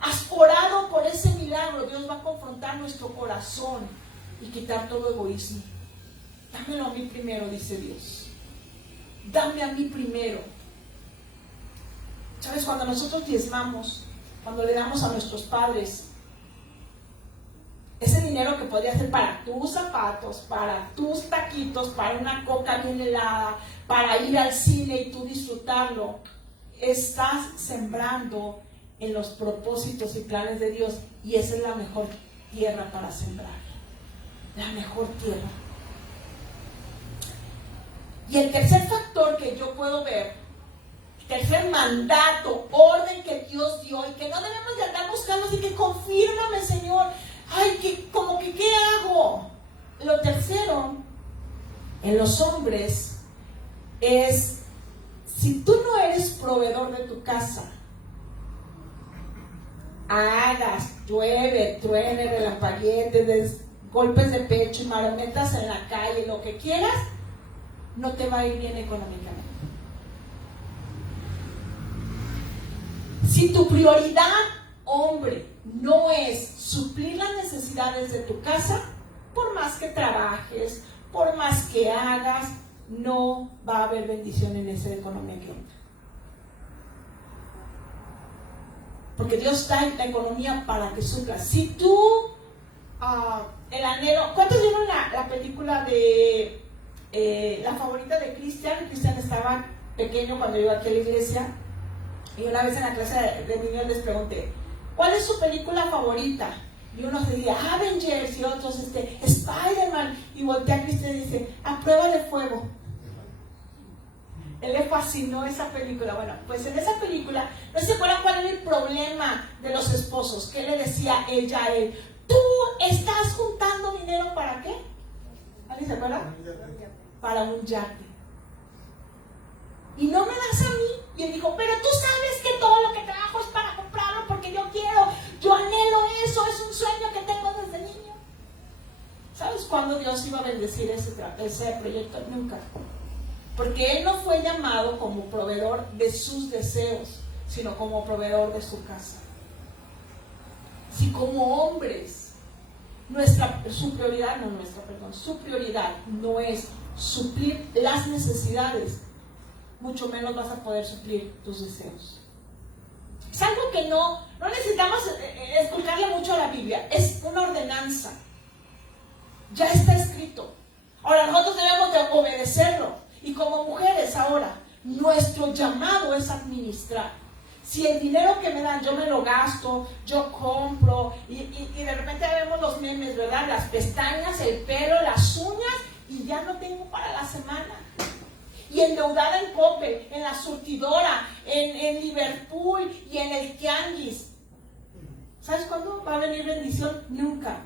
has orado por ese milagro, Dios va a confrontar nuestro corazón y quitar todo egoísmo. Dámelo a mí primero, dice Dios. Dame a mí primero. ¿Sabes? Cuando nosotros diezmamos, cuando le damos a nuestros padres, ese dinero que podría ser para tus zapatos, para tus taquitos, para una coca bien helada, para ir al cine y tú disfrutarlo, estás sembrando en los propósitos y planes de Dios, y esa es la mejor tierra para sembrar, la mejor tierra. Y el tercer factor que yo puedo ver, tercer mandato, orden que Dios dio y que no debemos de andar buscando, así que confírmame, Señor, ay, ¿qué hago? Lo tercero en los hombres es, si tú no eres proveedor de tu casa, hagas, llueve, truene, relampaguetes, golpes de pecho y marometas en la calle, lo que quieras, no te va a ir bien económicamente. Si tu prioridad, hombre, no es suplir las necesidades de tu casa, por más que trabajes, por más que hagas, no va a haber bendición en esa economía que entra. Porque Dios da la economía para que supla. Si tú, el anhelo, ¿cuántos vieron la película de la favorita de Cristian? Cristian estaba pequeño cuando iba aquí a la iglesia, y una vez en la clase de niños les pregunté, ¿cuál es su película favorita? Y unos decían Avengers y otros Spider-Man, y voltea a Cristian y dice, A Prueba de Fuego. Él le fascinó esa película. Bueno, pues en esa película, ¿no se acuerdan cuál era el problema de los esposos? ¿Qué le decía ella a él? ¿Tú estás juntando dinero para qué? ¿Alguien se acuerda? Para un yate. Y no me das a mí. Y él dijo, pero tú sabes que todo lo que trabajo es para comprarlo porque yo quiero, yo anhelo eso, es un sueño que tengo desde niño. ¿Sabes cuándo Dios iba a bendecir ese proyecto? Nunca. Porque él no fue llamado como proveedor de sus deseos, sino como proveedor de su casa. Si como hombres, su prioridad no es suplir las necesidades, mucho menos vas a poder suplir tus deseos. Es algo que no necesitamos escucharle mucho a la Biblia, es una ordenanza. Ya está escrito. Ahora nosotros debemos de obedecerlo. Y como mujeres ahora, nuestro llamado es administrar. Si el dinero que me dan yo me lo gasto, yo compro, y de repente vemos los memes, ¿verdad? Las pestañas, el pelo, las uñas, y ya no tengo para la semana. Y endeudada en Coppel, en la surtidora, en Liverpool y en el tianguis. ¿Sabes cuándo va a venir bendición? Nunca.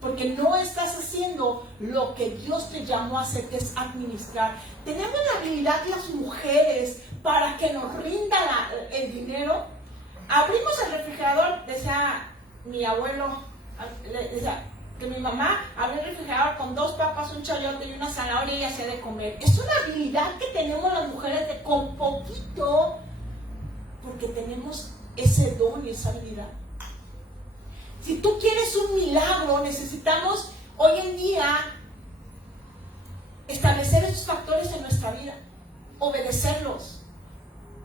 Porque no estás haciendo lo que Dios te llamó a hacer, que es administrar. Tenemos la habilidad las mujeres para que nos rinda el dinero. Abrimos el refrigerador, decía mi abuelo, decía que mi mamá abrió el refrigerador con 2 papas, un chayote y una zanahoria y hacía de comer. Es una habilidad que tenemos las mujeres de con poquito, porque tenemos ese don y esa habilidad. Si tú quieres un milagro, necesitamos hoy en día establecer esos factores en nuestra vida, obedecerlos.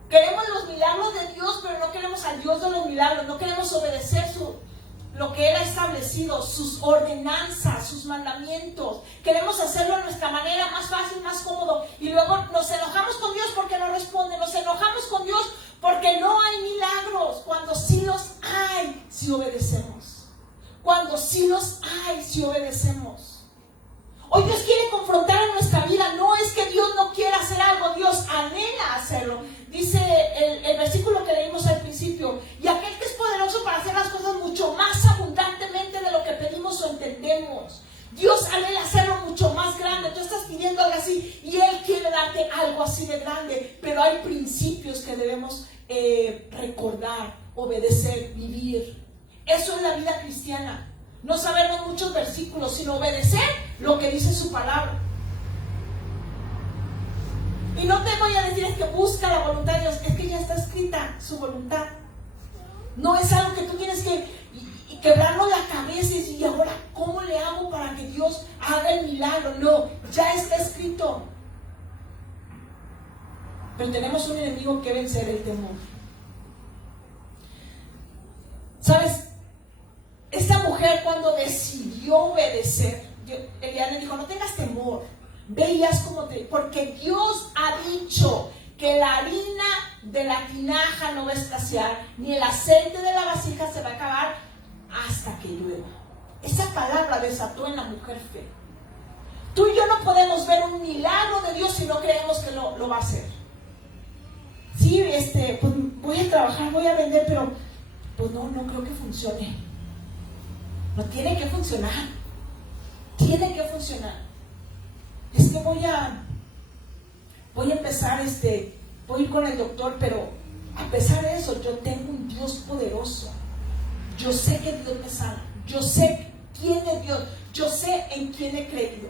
Queremos los milagros de Dios, pero no queremos al Dios de los milagros, no queremos obedecer lo que Él ha establecido, sus ordenanzas, sus mandamientos. Queremos hacerlo a nuestra manera, más fácil, más cómodo, y luego nos enojamos con Dios porque no responde, nos enojamos con Dios porque no hay milagros, cuando sí los hay, si obedecemos. Cuando sí los hay, si obedecemos. Hoy Dios quiere confrontar en nuestra vida. No es que Dios no quiera hacer algo, Dios anhela hacerlo. Dice el versículo que leímos al principio: y aquel que es poderoso para hacer las cosas mucho más abundantemente de lo que pedimos o entendemos. Dios anhela hacerlo mucho más grande. Tú estás pidiendo algo así y Él quiere darte algo así de grande. Pero hay principios que debemos recordar, obedecer, vivir. Eso es la vida cristiana. No sabernos muchos versículos, sino obedecer lo que dice su palabra. Y no te voy a decir es que busca la voluntad de Dios, es que ya está escrita su voluntad. No es algo que tú tienes que quebrarnos la cabeza y decir, ¿y ahora cómo le hago para que Dios haga el milagro? No, ya está escrito. Pero tenemos un enemigo que vencer: el temor. ¿Sabes? Esta mujer, cuando decidió obedecer, Elías le dijo: no tengas temor, veías como porque Dios ha dicho que la harina de la tinaja no va a escasear, ni el aceite de la vasija se va a acabar hasta que llueva. Esa palabra desató en la mujer fe. Tú y yo no podemos ver un milagro de Dios si no creemos que lo va a hacer. Sí, pues voy a trabajar, voy a vender, pero pues no creo que funcione. No, tiene que funcionar. Tiene que funcionar. Es que voy a empezar, voy a ir con el doctor, pero a pesar de eso, yo tengo un Dios poderoso. Yo sé que Dios me sana. Yo sé quién es Dios. Yo sé en quién he creído.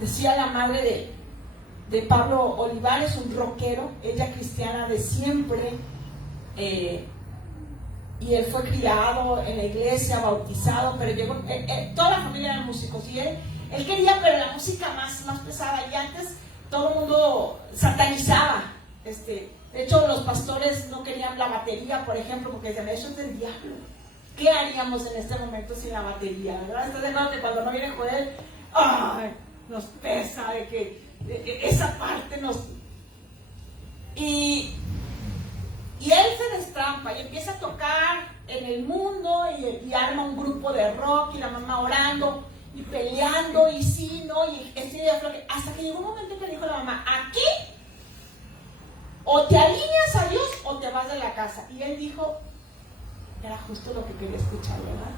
Decía la madre de Pablo Olivares, un rockero, ella cristiana de siempre, y él fue criado en la iglesia, bautizado, pero llegó, toda la familia eran músicos, y él quería, pero la música más pesada, y antes todo el mundo satanizaba. De hecho, los pastores no querían la batería, por ejemplo, porque decían: eso es del diablo. ¿Qué haríamos en este momento sin la batería? ¿Verdad? ¿Estás de acuerdo que cuando no viene Joel, nos pesa de que esa parte nos... Y él se destrampa y empieza a tocar en el mundo y arma un grupo de rock, y la mamá orando y peleando, y sí, no, y hasta que llegó un momento que dijo la mamá: aquí o te alineas a Dios o te vas de la casa. Y él dijo, era justo lo que quería escuchar, ¿verdad?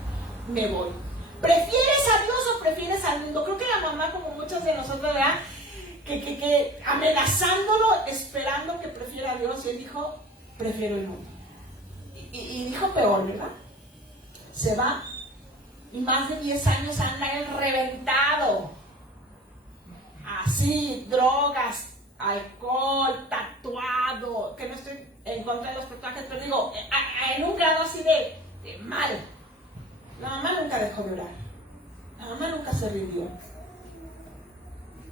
Me voy. ¿Prefieres a Dios o prefieres al mundo? Creo que la mamá, como muchos de nosotros, ¿verdad?, que amenazándolo, esperando que prefiera a Dios, y él dijo: prefiero el mundo. Y dijo peor, ¿verdad? Se va, y más de 10 años anda él reventado. Así, drogas, alcohol, tatuado, que no estoy en contra de los tatuajes, pero digo, en un grado así de mal. La mamá nunca dejó de orar. La mamá nunca se rindió.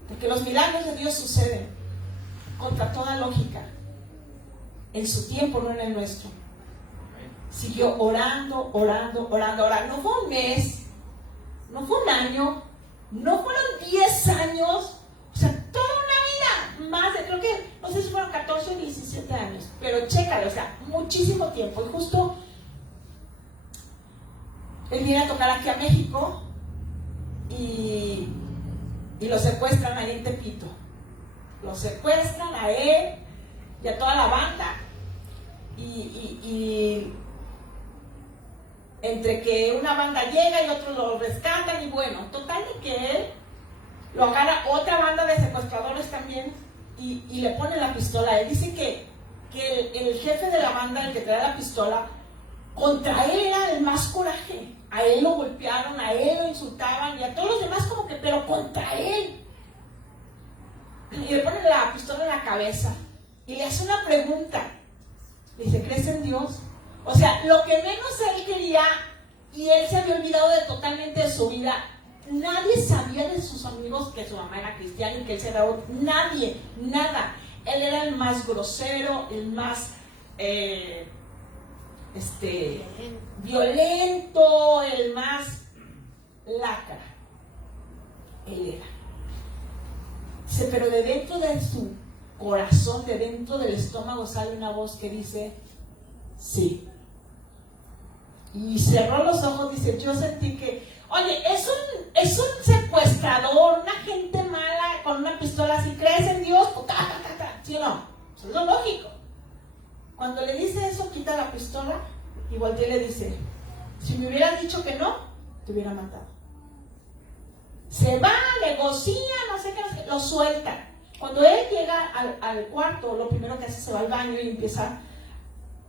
Porque los milagros de Dios suceden contra toda lógica, en su tiempo, no en el nuestro. Siguió orando. No fue un mes, no fue un año, no fueron 10 años, o sea, toda una vida, más de, creo que, no sé si fueron 14 o 17 años, pero chécale, o sea, muchísimo tiempo. Y justo él viene a tocar aquí a México y lo secuestran ahí en Tepito. Lo secuestran a él y a toda la banda, y entre que una banda llega y otros lo rescatan, y bueno, total de que él lo agarra otra banda de secuestradores también, y le pone la pistola. Él dice que el jefe de la banda, el que trae la pistola, contra él era el más coraje. A él lo golpearon, a él lo insultaban, y a todos los demás como que, pero contra él. Y le pone la pistola en la cabeza y le hace una pregunta. Le dice: ¿crees en Dios? O sea, lo que menos él quería, y él se había olvidado totalmente de su vida. Nadie sabía de sus amigos que su mamá era cristiana y que él se era... Nadie, nada. Él era el más grosero, el más violento, el más lacra. Él era. Dice, pero de dentro de su corazón, de dentro del estómago, sale una voz que dice: sí. Y cerró los ojos, dice: yo sentí que, Oye, es un secuestrador, una gente mala con una pistola. Si crees en Dios, pues, ¿sí o no? Eso es lo lógico. Cuando le dice eso, quita la pistola y voltea y le dice: si me hubieras dicho que no, te hubiera matado. Se va, negocia, no sé qué, lo suelta. Cuando él llega al cuarto, lo primero que hace, se va al baño y empieza,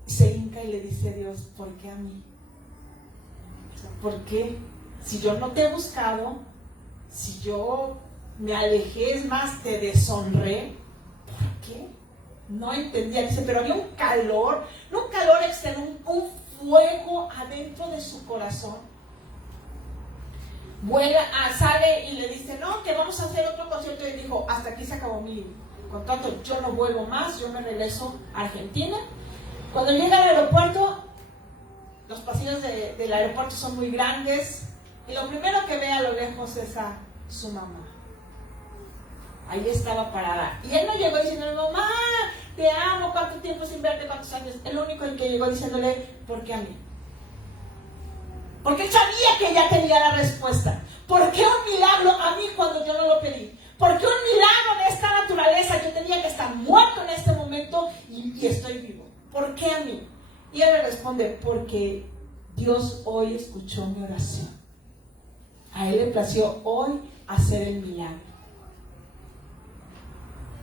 se hinca y le dice a Dios: ¿por qué a mí? ¿Por qué? Si yo no te he buscado, si yo me alejé, es más, te deshonré, ¿por qué? No entendía. Dice, pero había un calor, no un calor externo, un fuego adentro de su corazón. Sale y le dice: no, que vamos a hacer otro concierto. Y dijo: hasta aquí se acabó mi contrato, yo no vuelvo más, yo me regreso a Argentina. Cuando llega al aeropuerto, los pasillos del aeropuerto son muy grandes, y lo primero que ve a lo lejos es a su mamá. Ahí estaba parada. Y él no llegó diciéndole: mamá, te amo, cuánto tiempo sin verte, cuántos años. El único en que llegó diciéndole: ¿por qué a mí? Porque él sabía que ella tenía la respuesta. ¿Por qué un milagro a mí cuando yo no lo pedí? ¿Por qué un milagro de esta naturaleza? Yo tenía que estar muerto en este momento y estoy vivo. ¿Por qué a mí? Y él le responde: porque Dios hoy escuchó mi oración. A él le plació hoy hacer el milagro.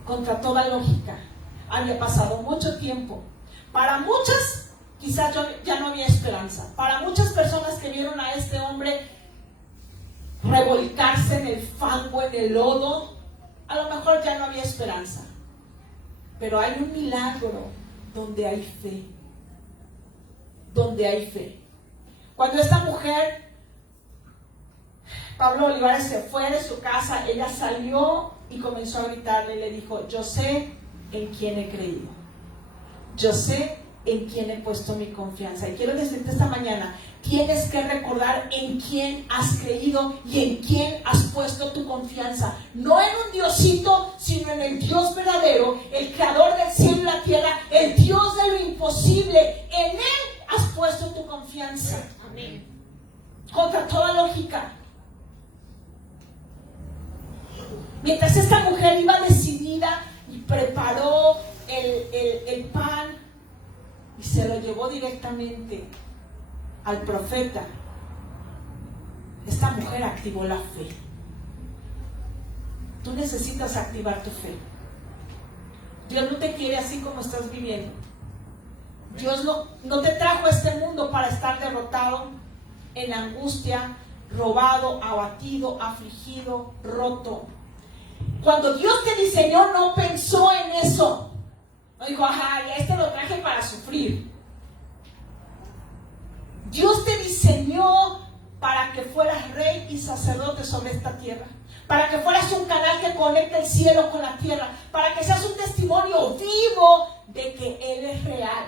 Contra toda lógica. Había pasado mucho tiempo. Para muchas, quizás ya no había esperanza. Para muchas personas que vieron a este hombre revolcarse en el fango, en el lodo, a lo mejor ya no había esperanza. Pero hay un milagro donde hay fe. Donde hay fe. Cuando esta mujer, Pablo Olivares, se fue de su casa, ella salió y comenzó a gritarle y le dijo: yo sé en quién he creído. Yo sé en quién he puesto mi confianza. Y quiero decirte esta mañana, tienes que recordar en quién has creído y en quién has puesto tu confianza. No en un diosito, sino en el Dios verdadero, el creador del cielo y la tierra, el Dios de lo imposible. En Él has puesto tu confianza. Amén. Contra toda lógica. Mientras esta mujer iba decidida y preparó el pan y se lo llevó directamente al profeta, esta mujer activó la fe. Tú necesitas activar tu fe. Dios no te quiere así como estás viviendo. Dios no te trajo a este mundo para estar derrotado, en angustia, robado, abatido, afligido, roto. Cuando Dios te diseñó, no pensó en eso. No dijo: ajá, ya este lo traje para sufrir. Dios te diseñó para que fueras rey y sacerdote sobre esta tierra. Para que fueras un canal que conecte el cielo con la tierra. Para que seas un testimonio vivo de que Él es real.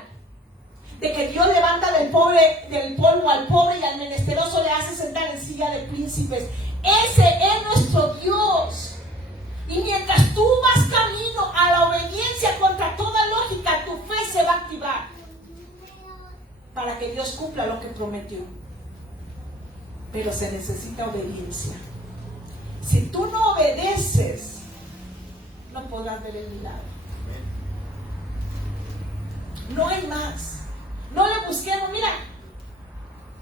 De que Dios levanta del polvo al pobre, y al menesteroso le hace sentar en silla de príncipes. Ese es nuestro Dios. Y mientras tú vas camino a la obediencia contra toda lógica, tu fe se va a activar para que Dios cumpla lo que prometió. Pero se necesita obediencia. Si tú no obedeces, no podrás ver el milagro. No hay más. No le busquemos. Mira,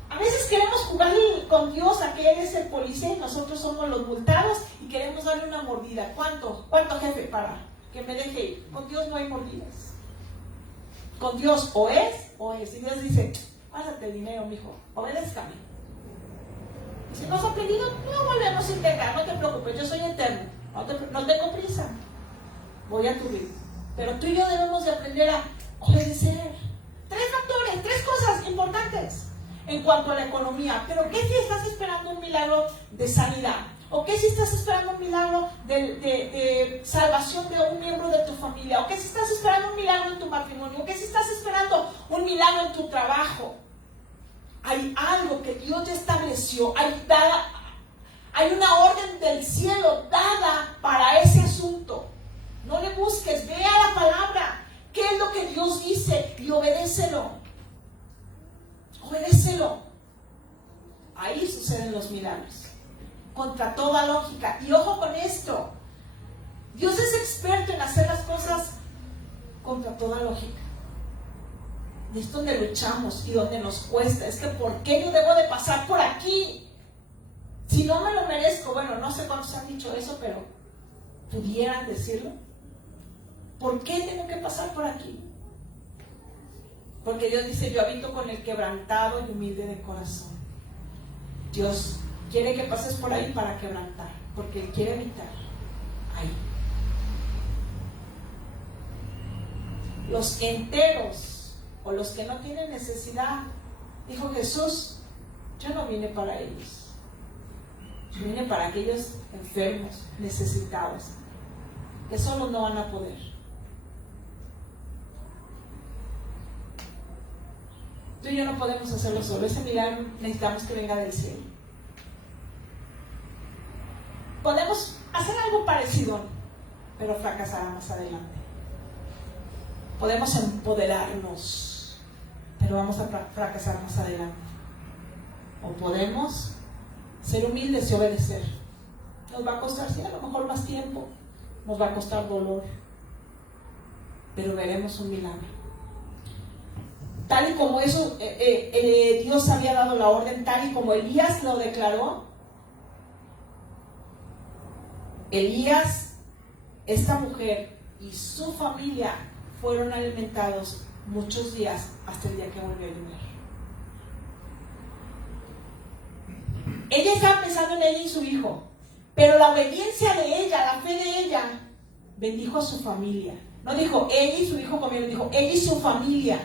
a veces queremos jugar con Dios a que Él es el policía y nosotros somos los multados y queremos darle una mordida. ¿Cuánto jefe para que me deje ir? Con Dios no hay mordidas. Con Dios o es. Y Dios dice: pásate el dinero, mijo, obedézcame. Y si no has aprendido, no volvemos a intentar, no te preocupes, yo soy eterno, no tengo prisa, voy a tu ritmo. Pero tú y yo debemos de aprender a obedecer. 3 factores, 3 cosas importantes en cuanto a la economía. Pero ¿qué si estás esperando un milagro de sanidad? ¿O qué si estás esperando un milagro de salvación de un miembro de tu familia? ¿O qué si estás esperando un milagro en tu matrimonio? ¿O qué si estás esperando un milagro en tu trabajo? Hay algo que Dios ya estableció, hay una orden del cielo dada para ese asunto. No le busques, ve a la palabra. ¿Qué es lo que Dios dice? Y obedécelo. Obedécelo. Ahí suceden los los milagros. Contra toda lógica. Y ojo con esto. Dios es experto en hacer las cosas contra toda lógica. Y es donde luchamos y donde nos cuesta. Es que ¿por qué yo debo de pasar por aquí? Si no me lo merezco. Bueno, no sé cuántos han dicho eso, pero pudieran decirlo. ¿Por qué tengo que pasar por aquí? Porque Dios dice, yo habito con el quebrantado y humilde de corazón. Dios quiere que pases por ahí para quebrantar, porque Él quiere habitar ahí. Los enteros o los que no tienen necesidad, dijo Jesús, yo no vine para ellos. Yo vine para aquellos enfermos, necesitados, que solo no van a poder. Tú y yo no podemos hacerlo solo. Ese milagro necesitamos que venga del cielo. Podemos hacer algo parecido, pero fracasará más adelante. Podemos empoderarnos, pero vamos a fracasar más adelante. O podemos ser humildes y obedecer. Nos va a costar, sí, a lo mejor más tiempo. Nos va a costar dolor. Pero veremos un milagro. Tal y como eso, Dios había dado la orden, tal y como Elías lo declaró. Elías, esta mujer y su familia fueron alimentados muchos días hasta el día que volvió a llover. Ella estaba pensando en ella y su hijo, pero la obediencia de ella, la fe de ella, bendijo a su familia. No dijo ella y su hijo comieron, dijo ella y su familia.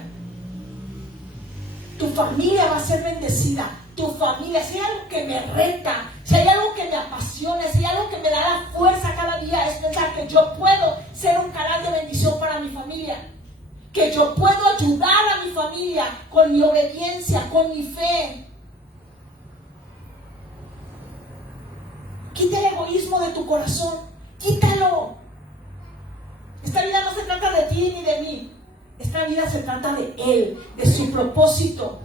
Tu familia va a ser bendecida. Tu familia, si hay algo que me reta, si hay algo que me apasiona, si hay algo que me da la fuerza cada día, es pensar que yo puedo ser un canal de bendición para mi familia, que yo puedo ayudar a mi familia con mi obediencia, con mi fe. Quita el egoísmo de tu corazón, quítalo. Esta vida no se trata de ti ni de mí. Esta vida se trata de Él, de su propósito.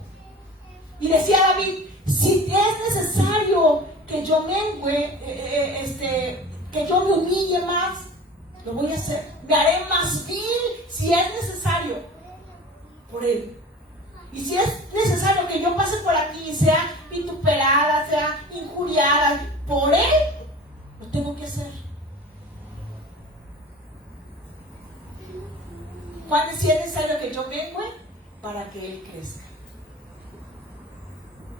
Y decía David, si es necesario que yo mengue, que yo me humille más, lo voy a hacer. Me haré más vil si es necesario por Él. Y si es necesario que yo pase por aquí y sea vituperada, sea injuriada, por Él, lo tengo que hacer. ¿Cuándo si es necesario que yo mengue para que Él crezca?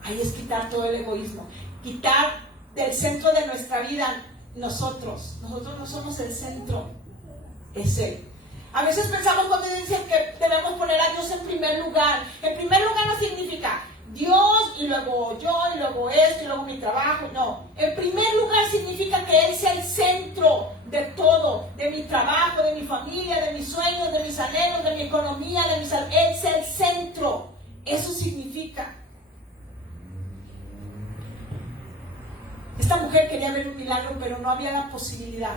Ahí es quitar todo el egoísmo, quitar del centro de nuestra vida nosotros no somos el centro, es Él. A veces pensamos cuando dicen que debemos poner a Dios en primer lugar. En primer lugar no significa Dios y luego yo y luego esto y luego mi trabajo. No, en primer lugar significa que Él sea el centro de todo, de mi trabajo, de mi familia, de mis sueños, de mis anhelos, de mi economía, de mi salud. Él sea el centro. Eso significa. Esta mujer quería ver un milagro, pero no había la posibilidad,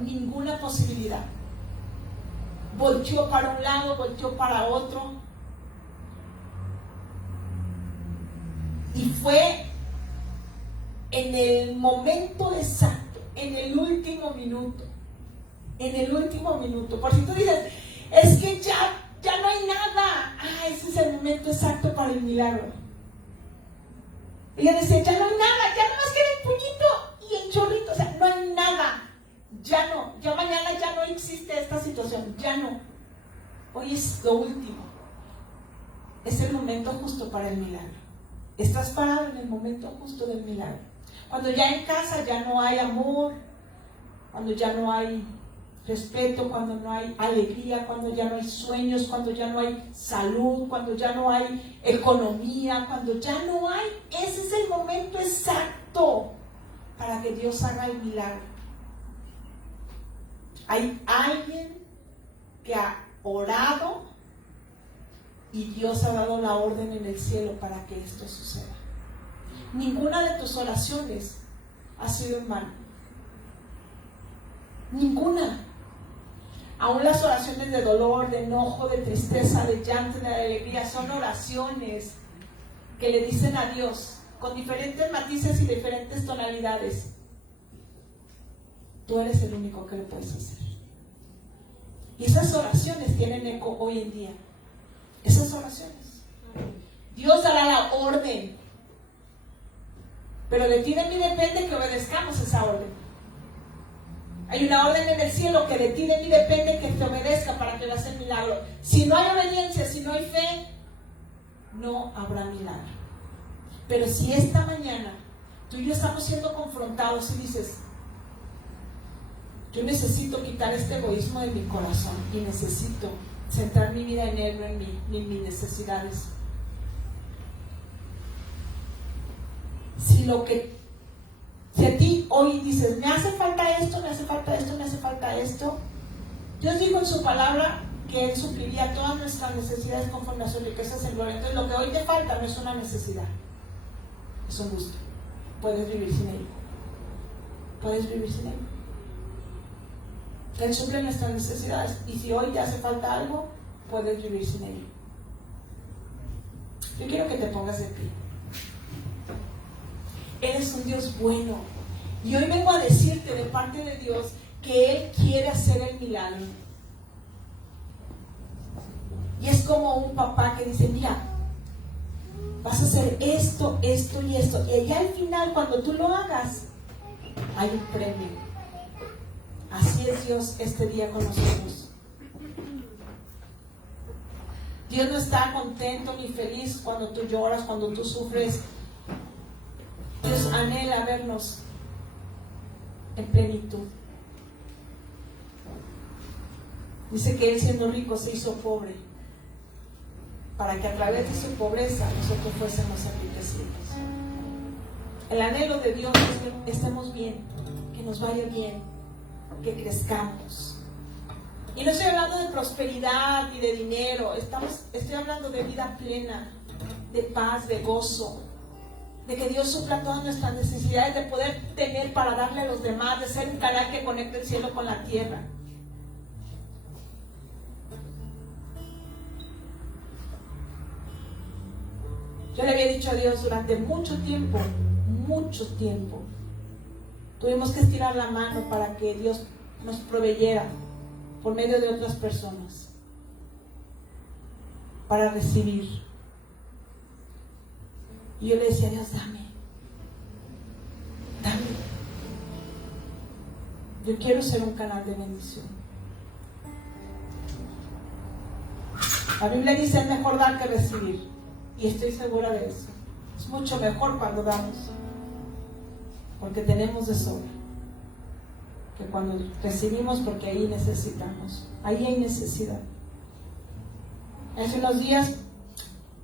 ninguna posibilidad. Volteó para un lado, volteó para otro. Y fue en el momento exacto, en el último minuto. Por si tú dices, es que ya no hay nada. Ese es el momento exacto para el milagro. Ella dice, ya no hay nada, ya nomás queda un poquito y el chorrito, o sea, no hay nada. Ya no, ya mañana ya no existe esta situación, ya no. Hoy es lo último. Es el momento justo para el milagro. Estás parado en el momento justo del milagro. Cuando ya en casa ya no hay amor, cuando ya no hay respeto, cuando no hay alegría, cuando ya no hay sueños, cuando ya no hay salud, cuando ya no hay economía, cuando ya no hay, ese es el momento exacto para que Dios haga el milagro. Hay alguien que ha orado y Dios ha dado la orden en el cielo para que esto suceda. Ninguna de tus oraciones ha sido en vano. Ninguna. Aún las oraciones de dolor, de enojo, de tristeza, de llanto, de alegría, son oraciones que le dicen a Dios con diferentes matices y diferentes tonalidades. Tú eres el único que lo puedes hacer. Y esas oraciones tienen eco hoy en día. Esas oraciones. Dios dará la orden. Pero de ti y de mí depende que obedezcamos esa orden. Hay una orden en el cielo que de ti y de mí depende que te obedezca para que veas el milagro. Si no hay obediencia, si no hay fe, no habrá milagro. Pero si esta mañana tú y yo estamos siendo confrontados y dices, yo necesito quitar este egoísmo de mi corazón y necesito centrar mi vida en Él, no en mí, ni en mis necesidades. Si a ti hoy dices, me hace falta esto, me hace falta esto, me hace falta esto, Dios dijo en su palabra que Él supliría todas nuestras necesidades conforme a sus riquezas en gloria. Entonces lo que hoy te falta no es una necesidad, es un gusto. Puedes vivir sin Él. Puedes vivir sin Él. Él suple nuestras necesidades, y si hoy te hace falta algo, puedes vivir sin Él. Yo quiero que te pongas de pie. Eres un Dios bueno, y hoy vengo a decirte de parte de Dios que Él quiere hacer el milagro. Y es como un papá que dice, mira, vas a hacer esto, esto y esto, y allá al final, cuando tú lo hagas, hay un premio. Así es Dios este día con nosotros. Dios no está contento ni feliz cuando tú lloras, cuando tú sufres. Dios anhela vernos en plenitud. Dice que Él, siendo rico, se hizo pobre para que a través de su pobreza nosotros fuésemos enriquecidos. El anhelo de Dios es que estemos bien, que nos vaya bien, que crezcamos. Y no estoy hablando de prosperidad y de dinero, estoy hablando de vida plena, de paz, de gozo, de que Dios supla todas nuestras necesidades, de poder tener para darle a los demás, de ser un canal que conecte el cielo con la tierra. Yo le había dicho a Dios durante mucho tiempo, tuvimos que estirar la mano para que Dios nos proveyera por medio de otras personas para recibir. Y yo le decía a Dios, dame. Yo quiero ser un canal de bendición. La Biblia dice, es mejor dar que recibir. Y estoy segura de eso. Es mucho mejor cuando damos, porque tenemos de sobra, que cuando recibimos, porque ahí necesitamos. Ahí hay necesidad. Hace unos días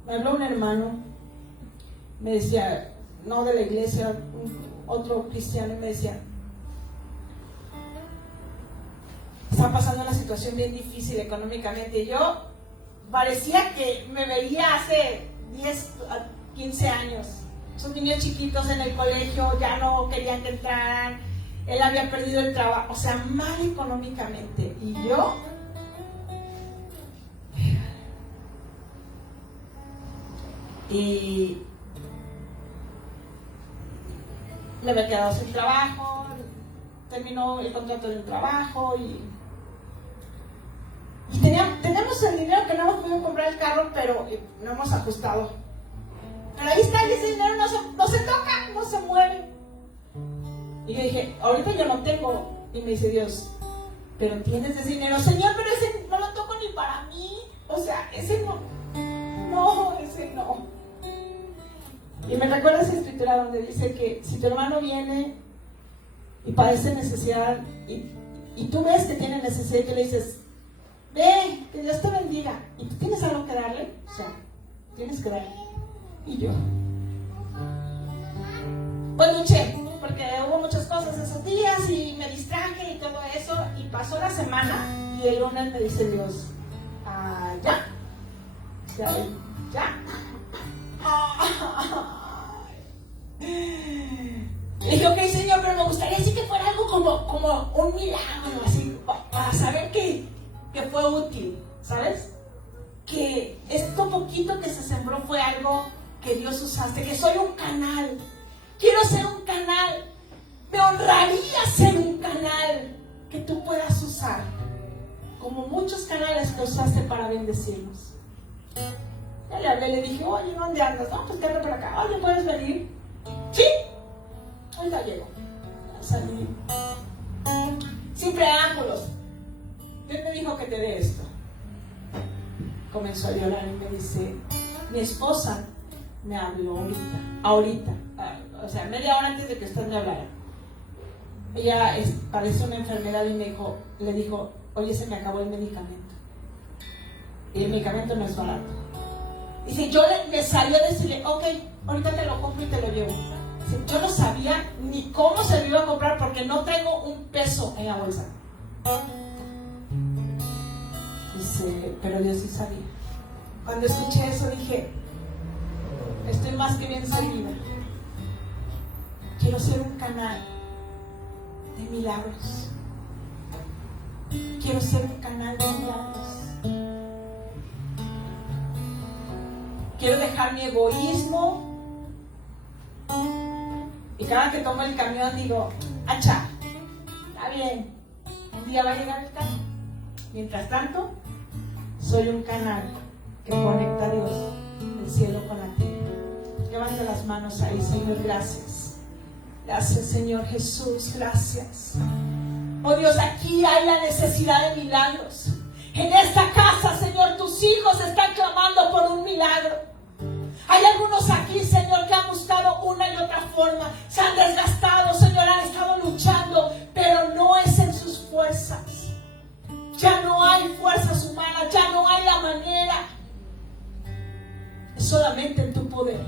me habló un hermano, me decía, no de la iglesia, otro cristiano, y me decía, está pasando una situación bien difícil económicamente. Y yo parecía que me veía hace 10, 15 años. Esos niños chiquitos en el colegio ya no querían que entraran. Él había perdido el trabajo, o sea, mal económicamente. Y yo, y me había quedado sin trabajo, terminó el contrato del trabajo y tenemos el dinero que no hemos podido comprar el carro, pero no hemos ajustado. Pero ahí está, y ese dinero no se toca, no se mueve. Y yo dije, ahorita yo no tengo. Y me dice Dios, pero tienes ese dinero. Señor, pero ese no lo toco ni para mí. O sea, ese no. No, ese no. Y me recuerda esa escritura donde dice que si tu hermano viene y padece necesidad y tú ves que tiene necesidad y que le dices, ve, que Dios te bendiga, y tú tienes algo que darle, o sea, tienes que darle. Y yo pues luché, porque hubo muchas cosas esos días y me distraje y todo eso, y pasó la semana y el lunes me dice Dios, ya. Le dije, ok, Señor, pero me gustaría decir que fuera algo como un milagro, así, para saber que fue útil, ¿sabes? Que esto poquito que se sembró fue algo que Dios usaste, que soy un canal. Quiero ser un canal. Me honraría ser un canal que tú puedas usar, como muchos canales que usaste para bendecirnos. Ya le hablé, le dije, oye, ¿dónde andas? No, pues te ando por acá. Oye, ¿puedes venir? Sí. Ahorita llego. Salí. Sin preámbulos. Dios me dijo que te dé esto. Comenzó a llorar y me dice, mi esposa me habló ahorita, o sea, media hora antes de que usted me hablara. Ella padece una enfermedad y le dijo, oye, se me acabó el medicamento. Y el medicamento no es barato. Dice, me salió a decirle, ok, ahorita te lo compro y te lo llevo. Dice, yo no sabía ni cómo se lo iba a comprar porque no traigo un peso en la bolsa. Dice, pero Dios sí sabía. Cuando escuché eso dije, estoy más que bien servida. Quiero ser un canal de milagros. Quiero ser un canal de milagros. Quiero dejar mi egoísmo. Y cada que tomo el camión digo, acha, está bien, un día va a llegar el carro. Mientras tanto, soy un canal que conecta a Dios, el cielo con la tierra. Levanta las manos ahí, Señor, gracias. Gracias, Señor Jesús, gracias. Oh Dios, aquí hay la necesidad de milagros. En esta casa, Señor, tus hijos están clamando por un milagro. Hay algunos aquí, Señor, que han buscado una y otra forma. Se han desgastado, Señor, han estado luchando, pero no es en sus fuerzas. Ya no hay fuerzas humanas, ya no hay la manera. Es solamente en tu poder.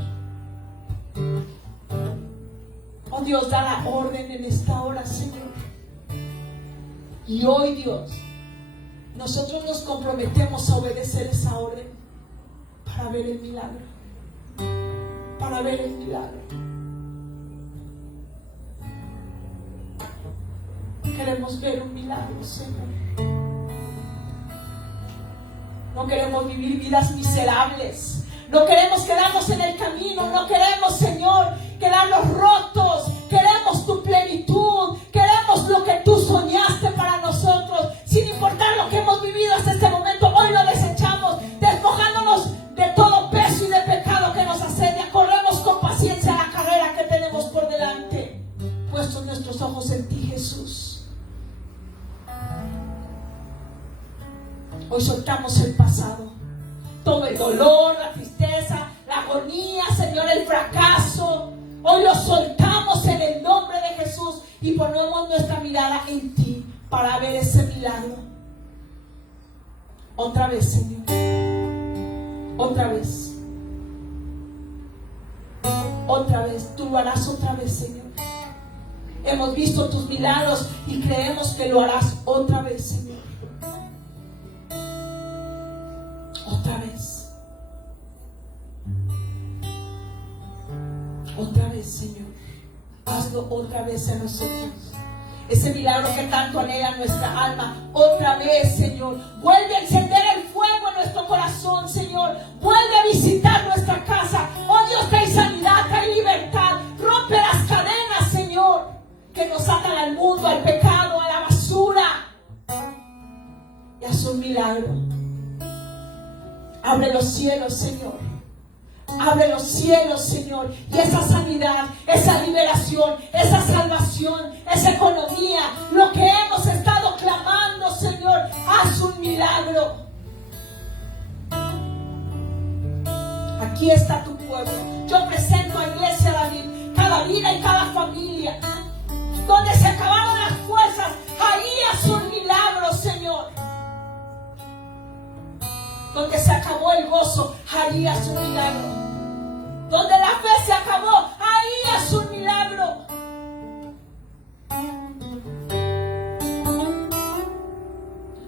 Oh Dios, da la orden en esta hora, Señor. Y hoy, Dios, nosotros nos comprometemos a obedecer esa orden para ver el milagro. Para ver el milagro. Queremos ver un milagro, Señor. No queremos vivir vidas miserables. No queremos quedarnos en el camino. No queremos, Señor, quedarnos rotos. Queremos tu plenitud. Queremos lo que tú soñaste para nosotros. Sin importar lo que hemos vivido hasta este momento, hoy lo desechamos, despojándonos de todo peso y de pecado que nos asedia. Corremos con paciencia la carrera que tenemos por delante, puestos nuestros ojos en ti, Jesús. Hoy soltamos el pasado, todo el dolor, la tristeza, la agonía, Señor, el fracaso. Hoy lo soltamos en el nombre de Jesús y ponemos nuestra mirada en ti para ver ese milagro. Otra vez, Señor. Otra vez. Otra vez. Tú lo harás otra vez, Señor. Hemos visto tus milagros y creemos que lo harás otra vez, Señor. Otra vez. Otra vez, Señor. Hazlo otra vez en nosotros. Ese milagro que tanto anhela nuestra alma. Otra vez, Señor. Vuelve a encender el fuego en nuestro corazón, Señor. Vuelve a visitar nuestra casa. Oh Dios, trae sanidad, trae libertad. Rompe las cadenas, Señor, que nos atan al mundo, al pecado, a la basura. Y haz un milagro. Abre los cielos, Señor. Abre los cielos, Señor. Y esa sanidad, esa liberación, esa salvación, esa economía, lo que hemos estado clamando, Señor, haz un milagro. Aquí está tu pueblo. Yo presento a Iglesia David, cada vida y cada familia. Donde se acabaron las fuerzas, ahí haz un milagro, Señor. Donde se acabó el gozo, ahí haz un milagro. Donde la fe se acabó, ahí haz un milagro.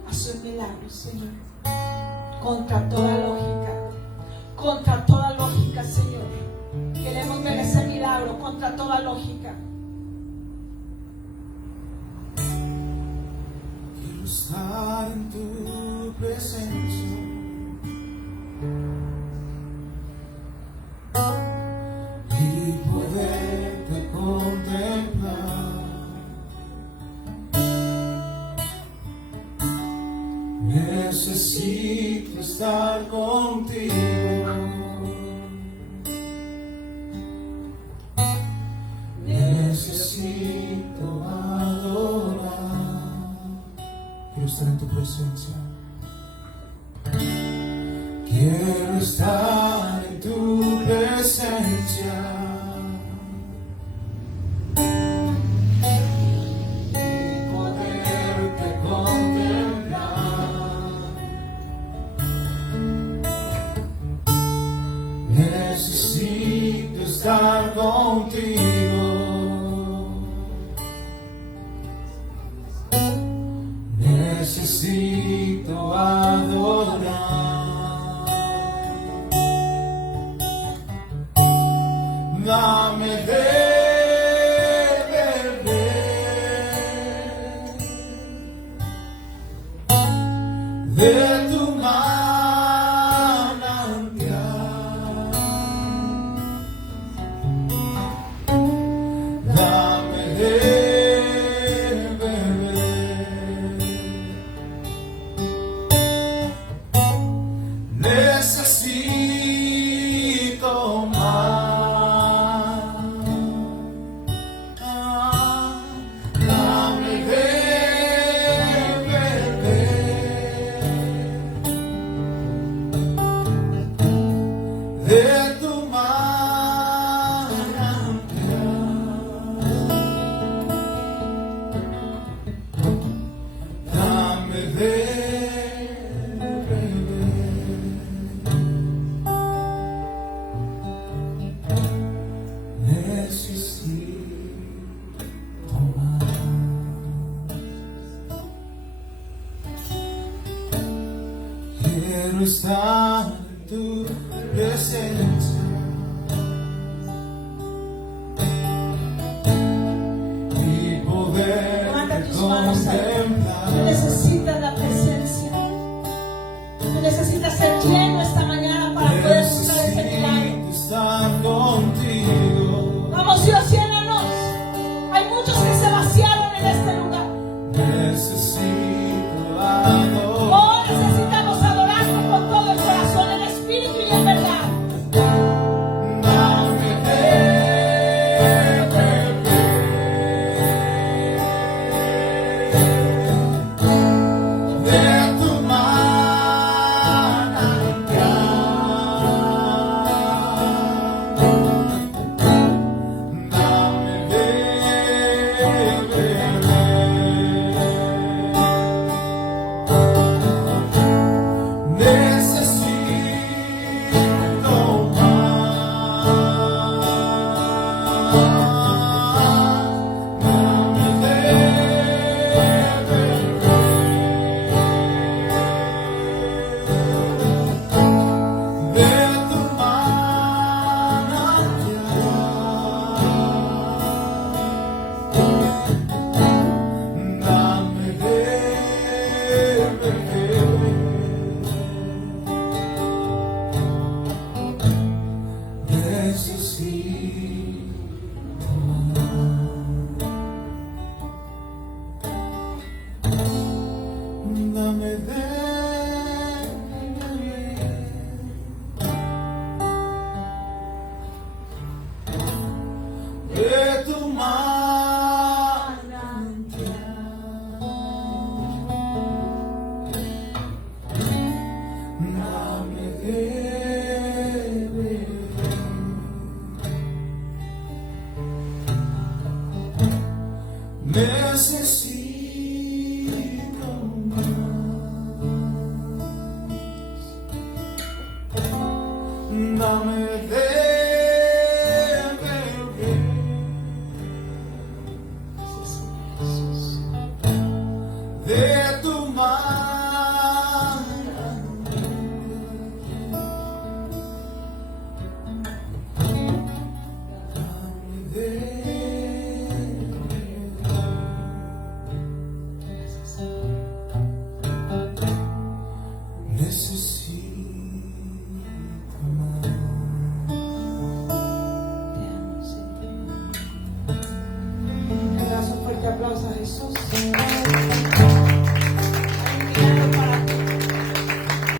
Haz un milagro, Señor. Contra toda lógica. Contra toda lógica, Señor. Queremos ver ese milagro contra toda lógica. Quiero estar en tu presencia. estar contigo. Necesito adorar. Quiero estar en tu presencia. Quiero estar en tu presencia. Necesito estar contigo. Necesito adorar. Dame de beber de tu necesito más. Dame de beber de tu manantial. Dame de quiero estar en tu presencia y poder levanta tus manos ahí. contemplar. Tú necesitas la presencia. Tú necesitas ser lleno esta mañana para poder buscar ese milagro. Necesito estar contigo. Vamos, Dios, llénanos. Hay muchos que se vaciaron en este lugar. Necesito adorar. Oh, necesitamos adorarnos con todo el corazón, en espíritu y en verdad. Dame de beber de tu manantial. Dame de beber. Necesito más. Dame de beber de tu manantial. Dame de beber. Necesito dame de beber de tu manantial. Dame de beber. Necesito más. Dame de beber de tu Le das un fuerte aplauso a Jesús.